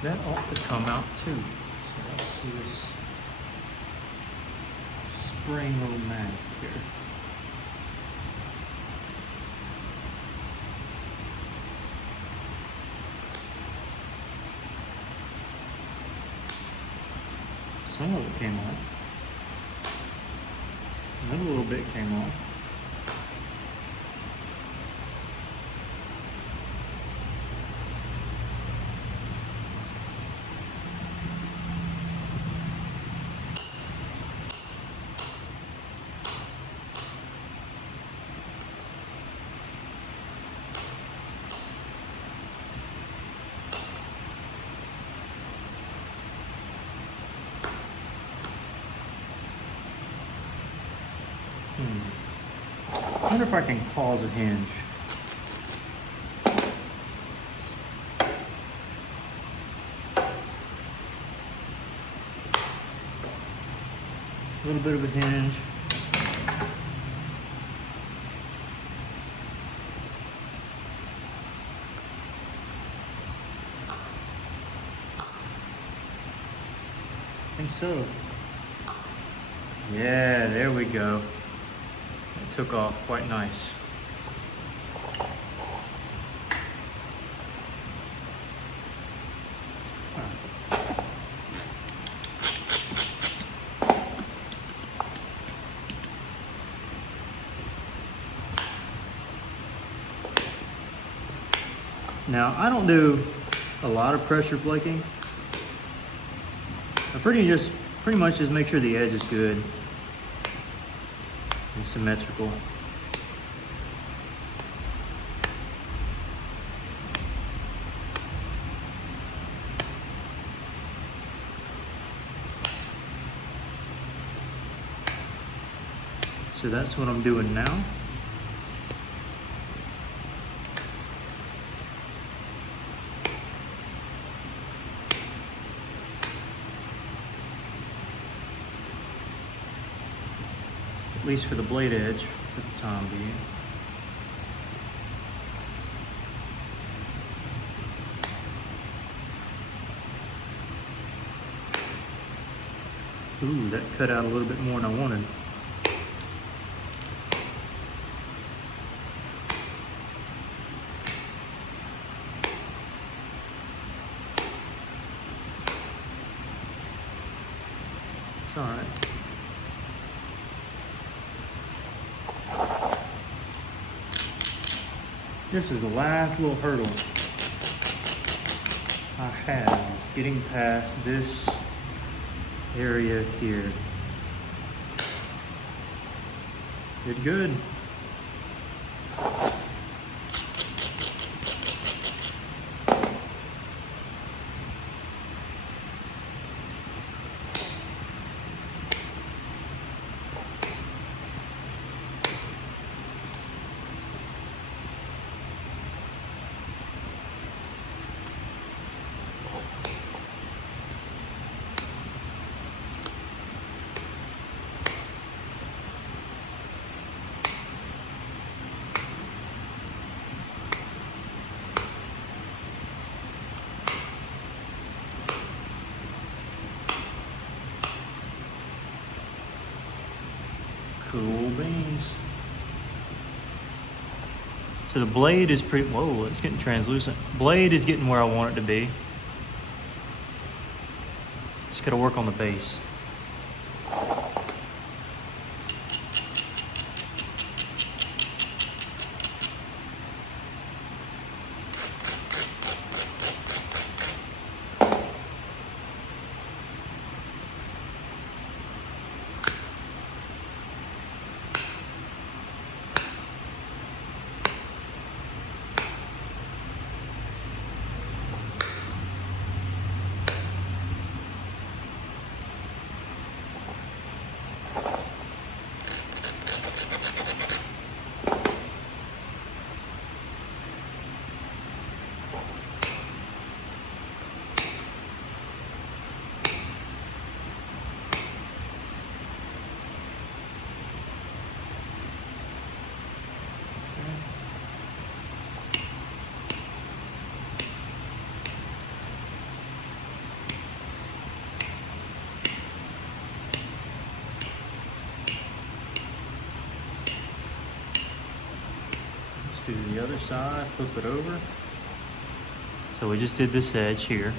That ought to come out too. So let's see this spring little mag here. Some of it came off. Another little bit came off. I wonder if I can pause a hinge. A little bit of a hinge. I think so. Yeah, there we go. It took off quite nice. Now, I don't do a lot of pressure flaking. I pretty much just make sure the edge is good and symmetrical. So that's what I'm doing now. At least for the blade edge for the time being. Ooh, that cut out a little bit more than I wanted. It's all right. This is the last little hurdle I have, is getting past this area here. Did good. Cool beans. So the blade is pretty, whoa, it's getting translucent. Blade is getting where I want it to be. Just gotta work on the base. do the other side, flip it over. So we just did this edge here.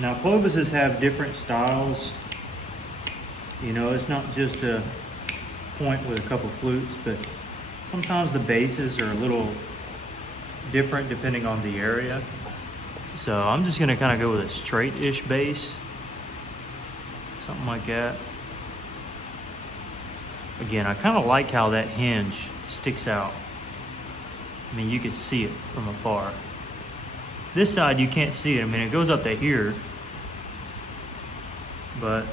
Now Clovises have different styles. You know, it's not just a point with a couple flutes, but sometimes the bases are a little different depending on the area. So I'm just gonna kind of go with a straight-ish base, something like that. Again, I kind of like how that hinge sticks out. I mean, you can see it from afar. This side, you can't see it. I mean, it goes up to here, but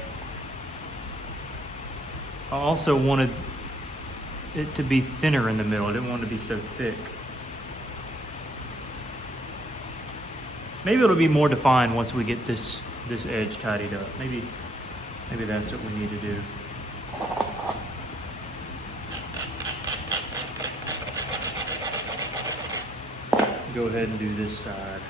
I also wanted it to be thinner in the middle. I didn't want it to be so thick. Maybe it'll be more defined once we get this edge tidied up. Maybe that's what we need to do. Go ahead and do this side.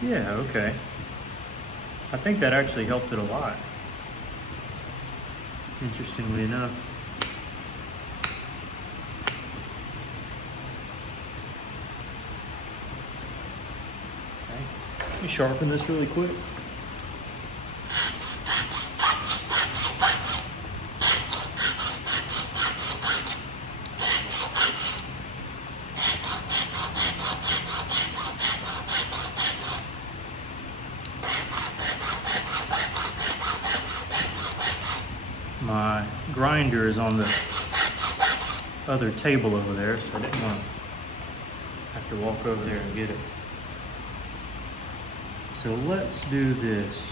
Yeah, okay. I think that actually helped it a lot, interestingly enough. Okay. Let me sharpen this really quick. My grinder is on the other table over there, so I didn't want to have to walk over there and get it. So let's do this.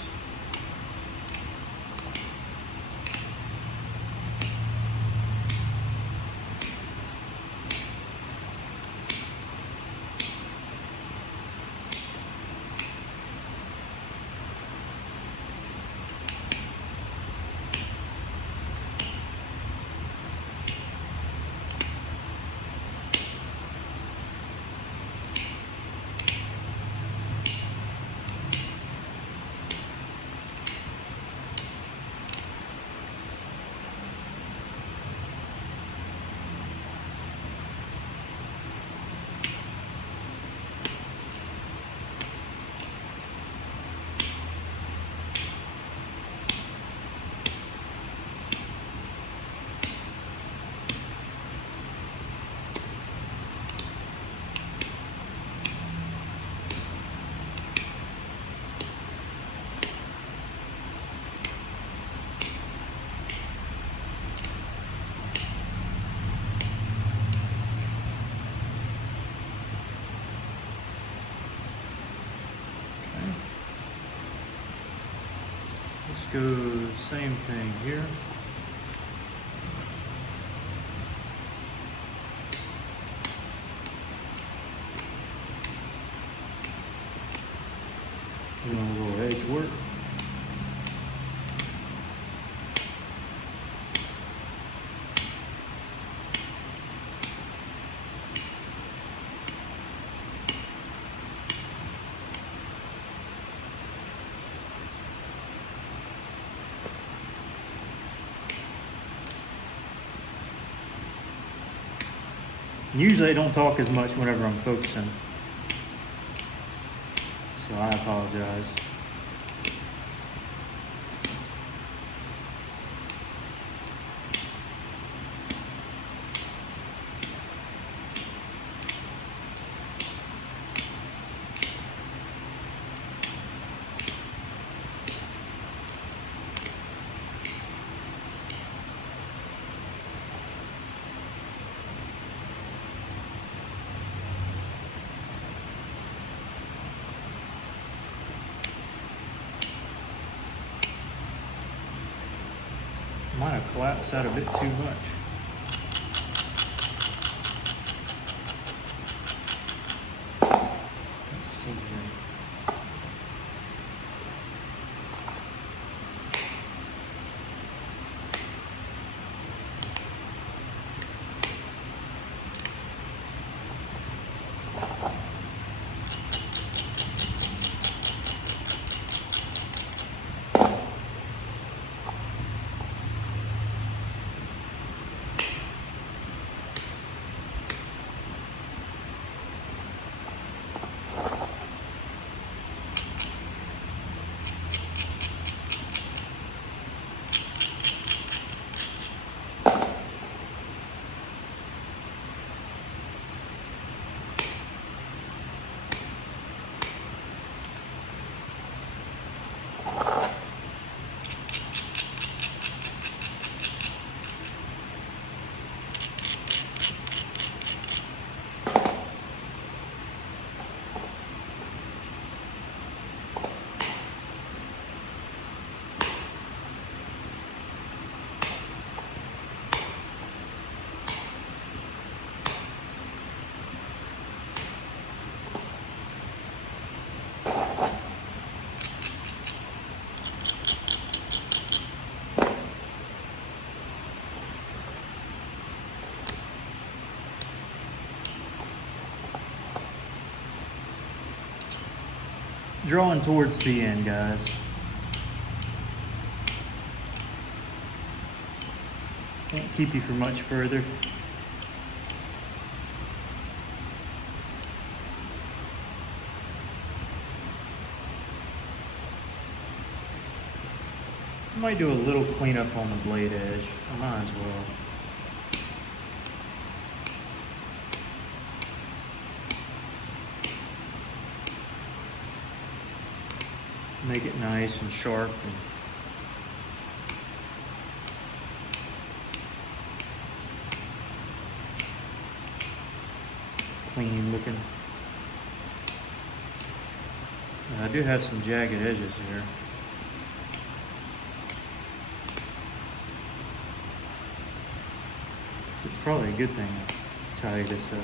go same thing here. Doing a little edge work. Usually I don't talk as much whenever I'm focusing, so I apologize. Might have collapsed out a bit too much. Let's see here. Drawing towards the end, guys. Won't keep you for much further. I might do a little cleanup on the blade edge. I might as well. Make it nice and sharp and clean looking. And I do have some jagged edges here. It's probably a good thing to tidy this up.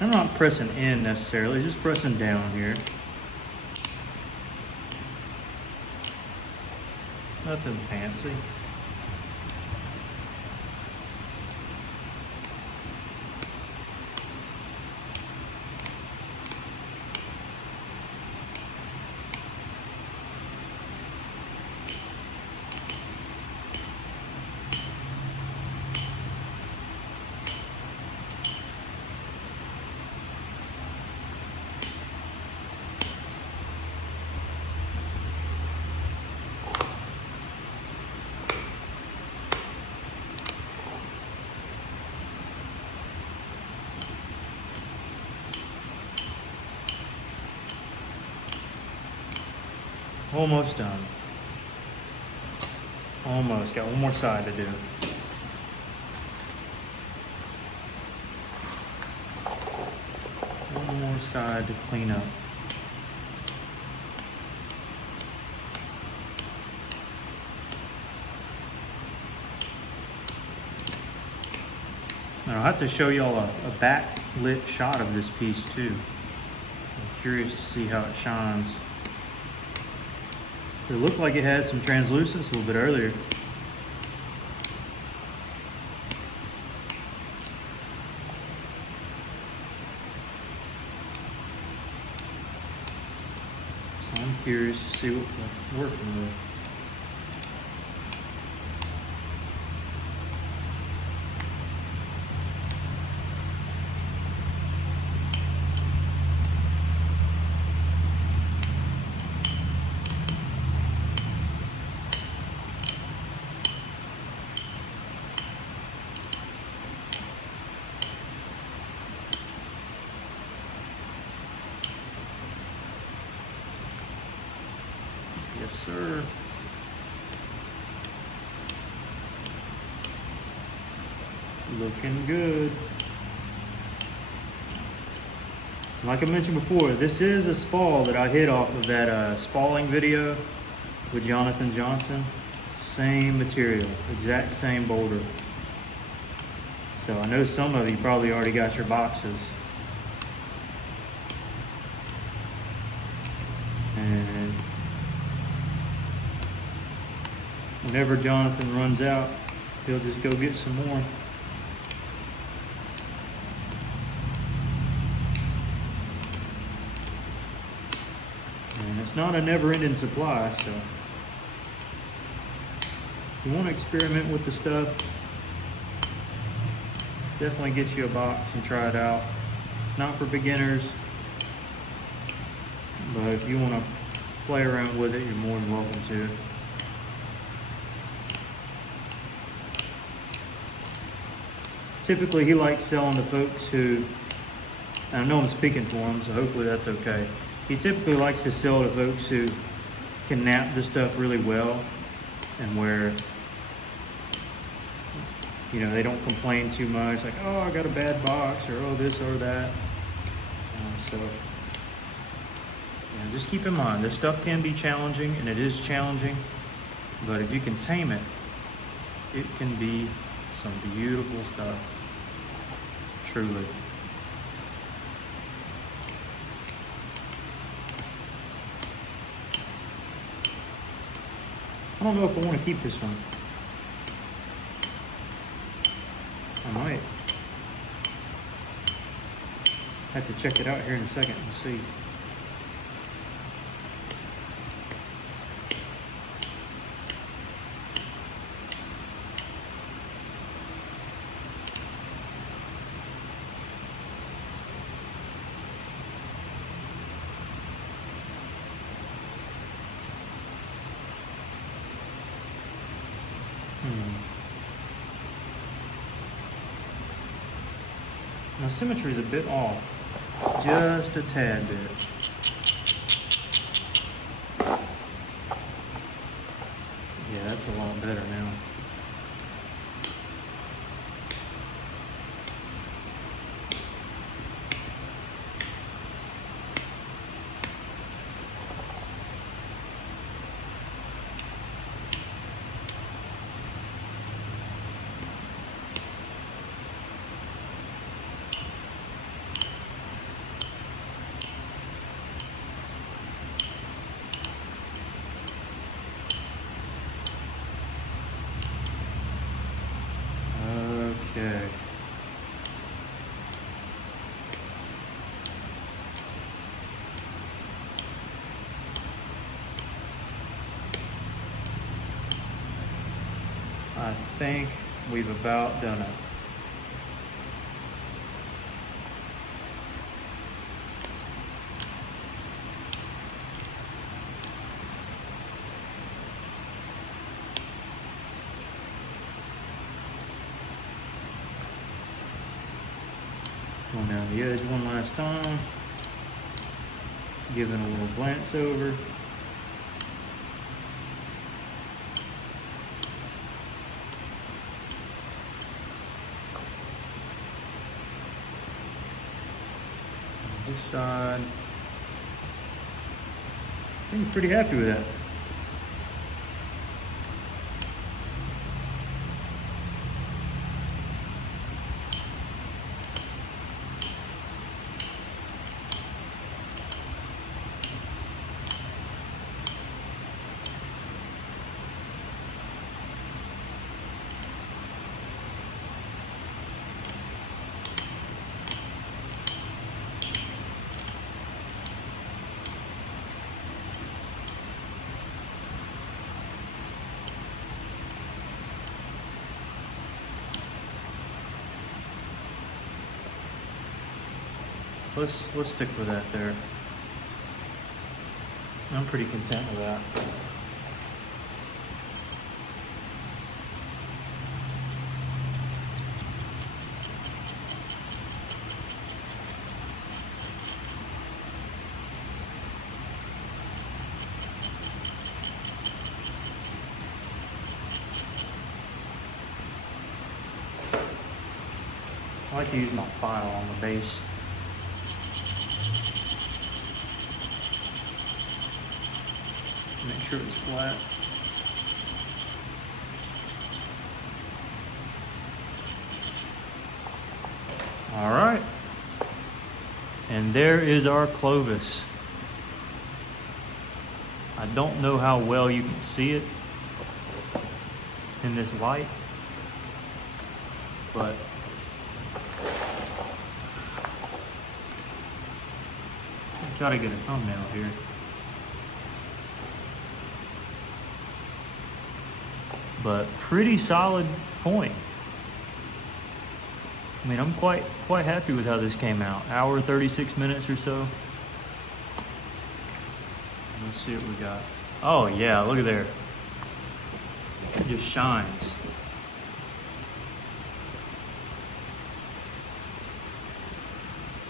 I'm not pressing in necessarily, just pressing down here. Nothing fancy. Almost done. Almost. Got one more side to do. One more side to clean up. Now I'll have to show y'all a backlit shot of this piece too. I'm curious to see how it shines. It looked like it had some translucence a little bit earlier. So I'm curious to see what we're working with. Yes, sir. Looking good. Like I mentioned before, this is a spall that I hit off of that spalling video with Jonathan Johnson. Same material, exact same boulder. So I know some of you probably already got your boxes. And whenever Jonathan runs out, he'll just go get some more. And it's not a never-ending supply, so if you want to experiment with the stuff, definitely get you a box and try it out. It's not for beginners, but if you want to play around with it, you're more than welcome to. Typically, he likes selling to folks who, and I know I'm speaking for him, so hopefully that's okay. He typically likes to sell to folks who can nap the stuff really well and where, you know, they don't complain too much, like, oh, I got a bad box, or oh, this or that. So, yeah, just keep in mind, this stuff can be challenging, and it is challenging, but if you can tame it, it can be some beautiful stuff, truly. I don't know if I want to keep this one. I might. Have to check it out here in a second and see. My symmetry is a bit off, just a tad bit. Yeah, that's a lot better now. Okay. I think we've about done it. Going down the edge one last time, giving a little glance over. This side, I'm pretty happy with that. Let's stick with that there. I'm pretty content with that. I like to use my file on the base. Make sure it's flat. All right. And there is our Clovis. I don't know how well you can see it in this light, but I'll try to get a thumbnail here. But pretty solid point. I mean, I'm quite happy with how this came out. Hour 36 minutes or so. Let's see what we got. Oh yeah, look at there. It just shines.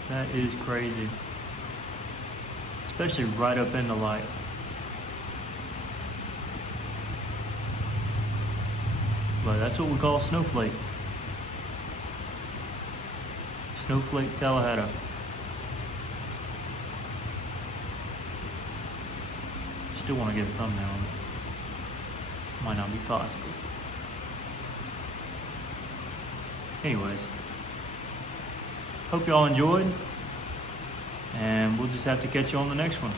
That is crazy. Especially right up in the light. But that's what we call snowflake. Snowflake Tallahatta. Still want to get a thumbnail on it. Might not be possible. Anyways, hope y'all enjoyed, and we'll just have to catch you on the next one.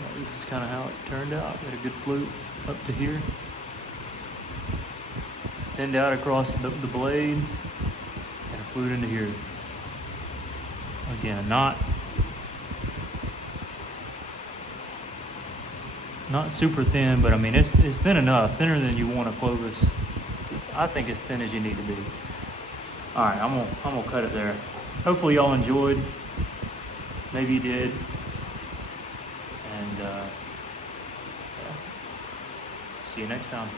Well, this is kind of how it turned out. We had a good flute up to here. Thinned out across the blade, and a flute into here. Again, not super thin, but I mean it's thin enough, thinner than you want a Clovis. I think as thin as you need to be. All right, I'm gonna cut it there. Hopefully y'all enjoyed. Maybe you did. And yeah. See you next time.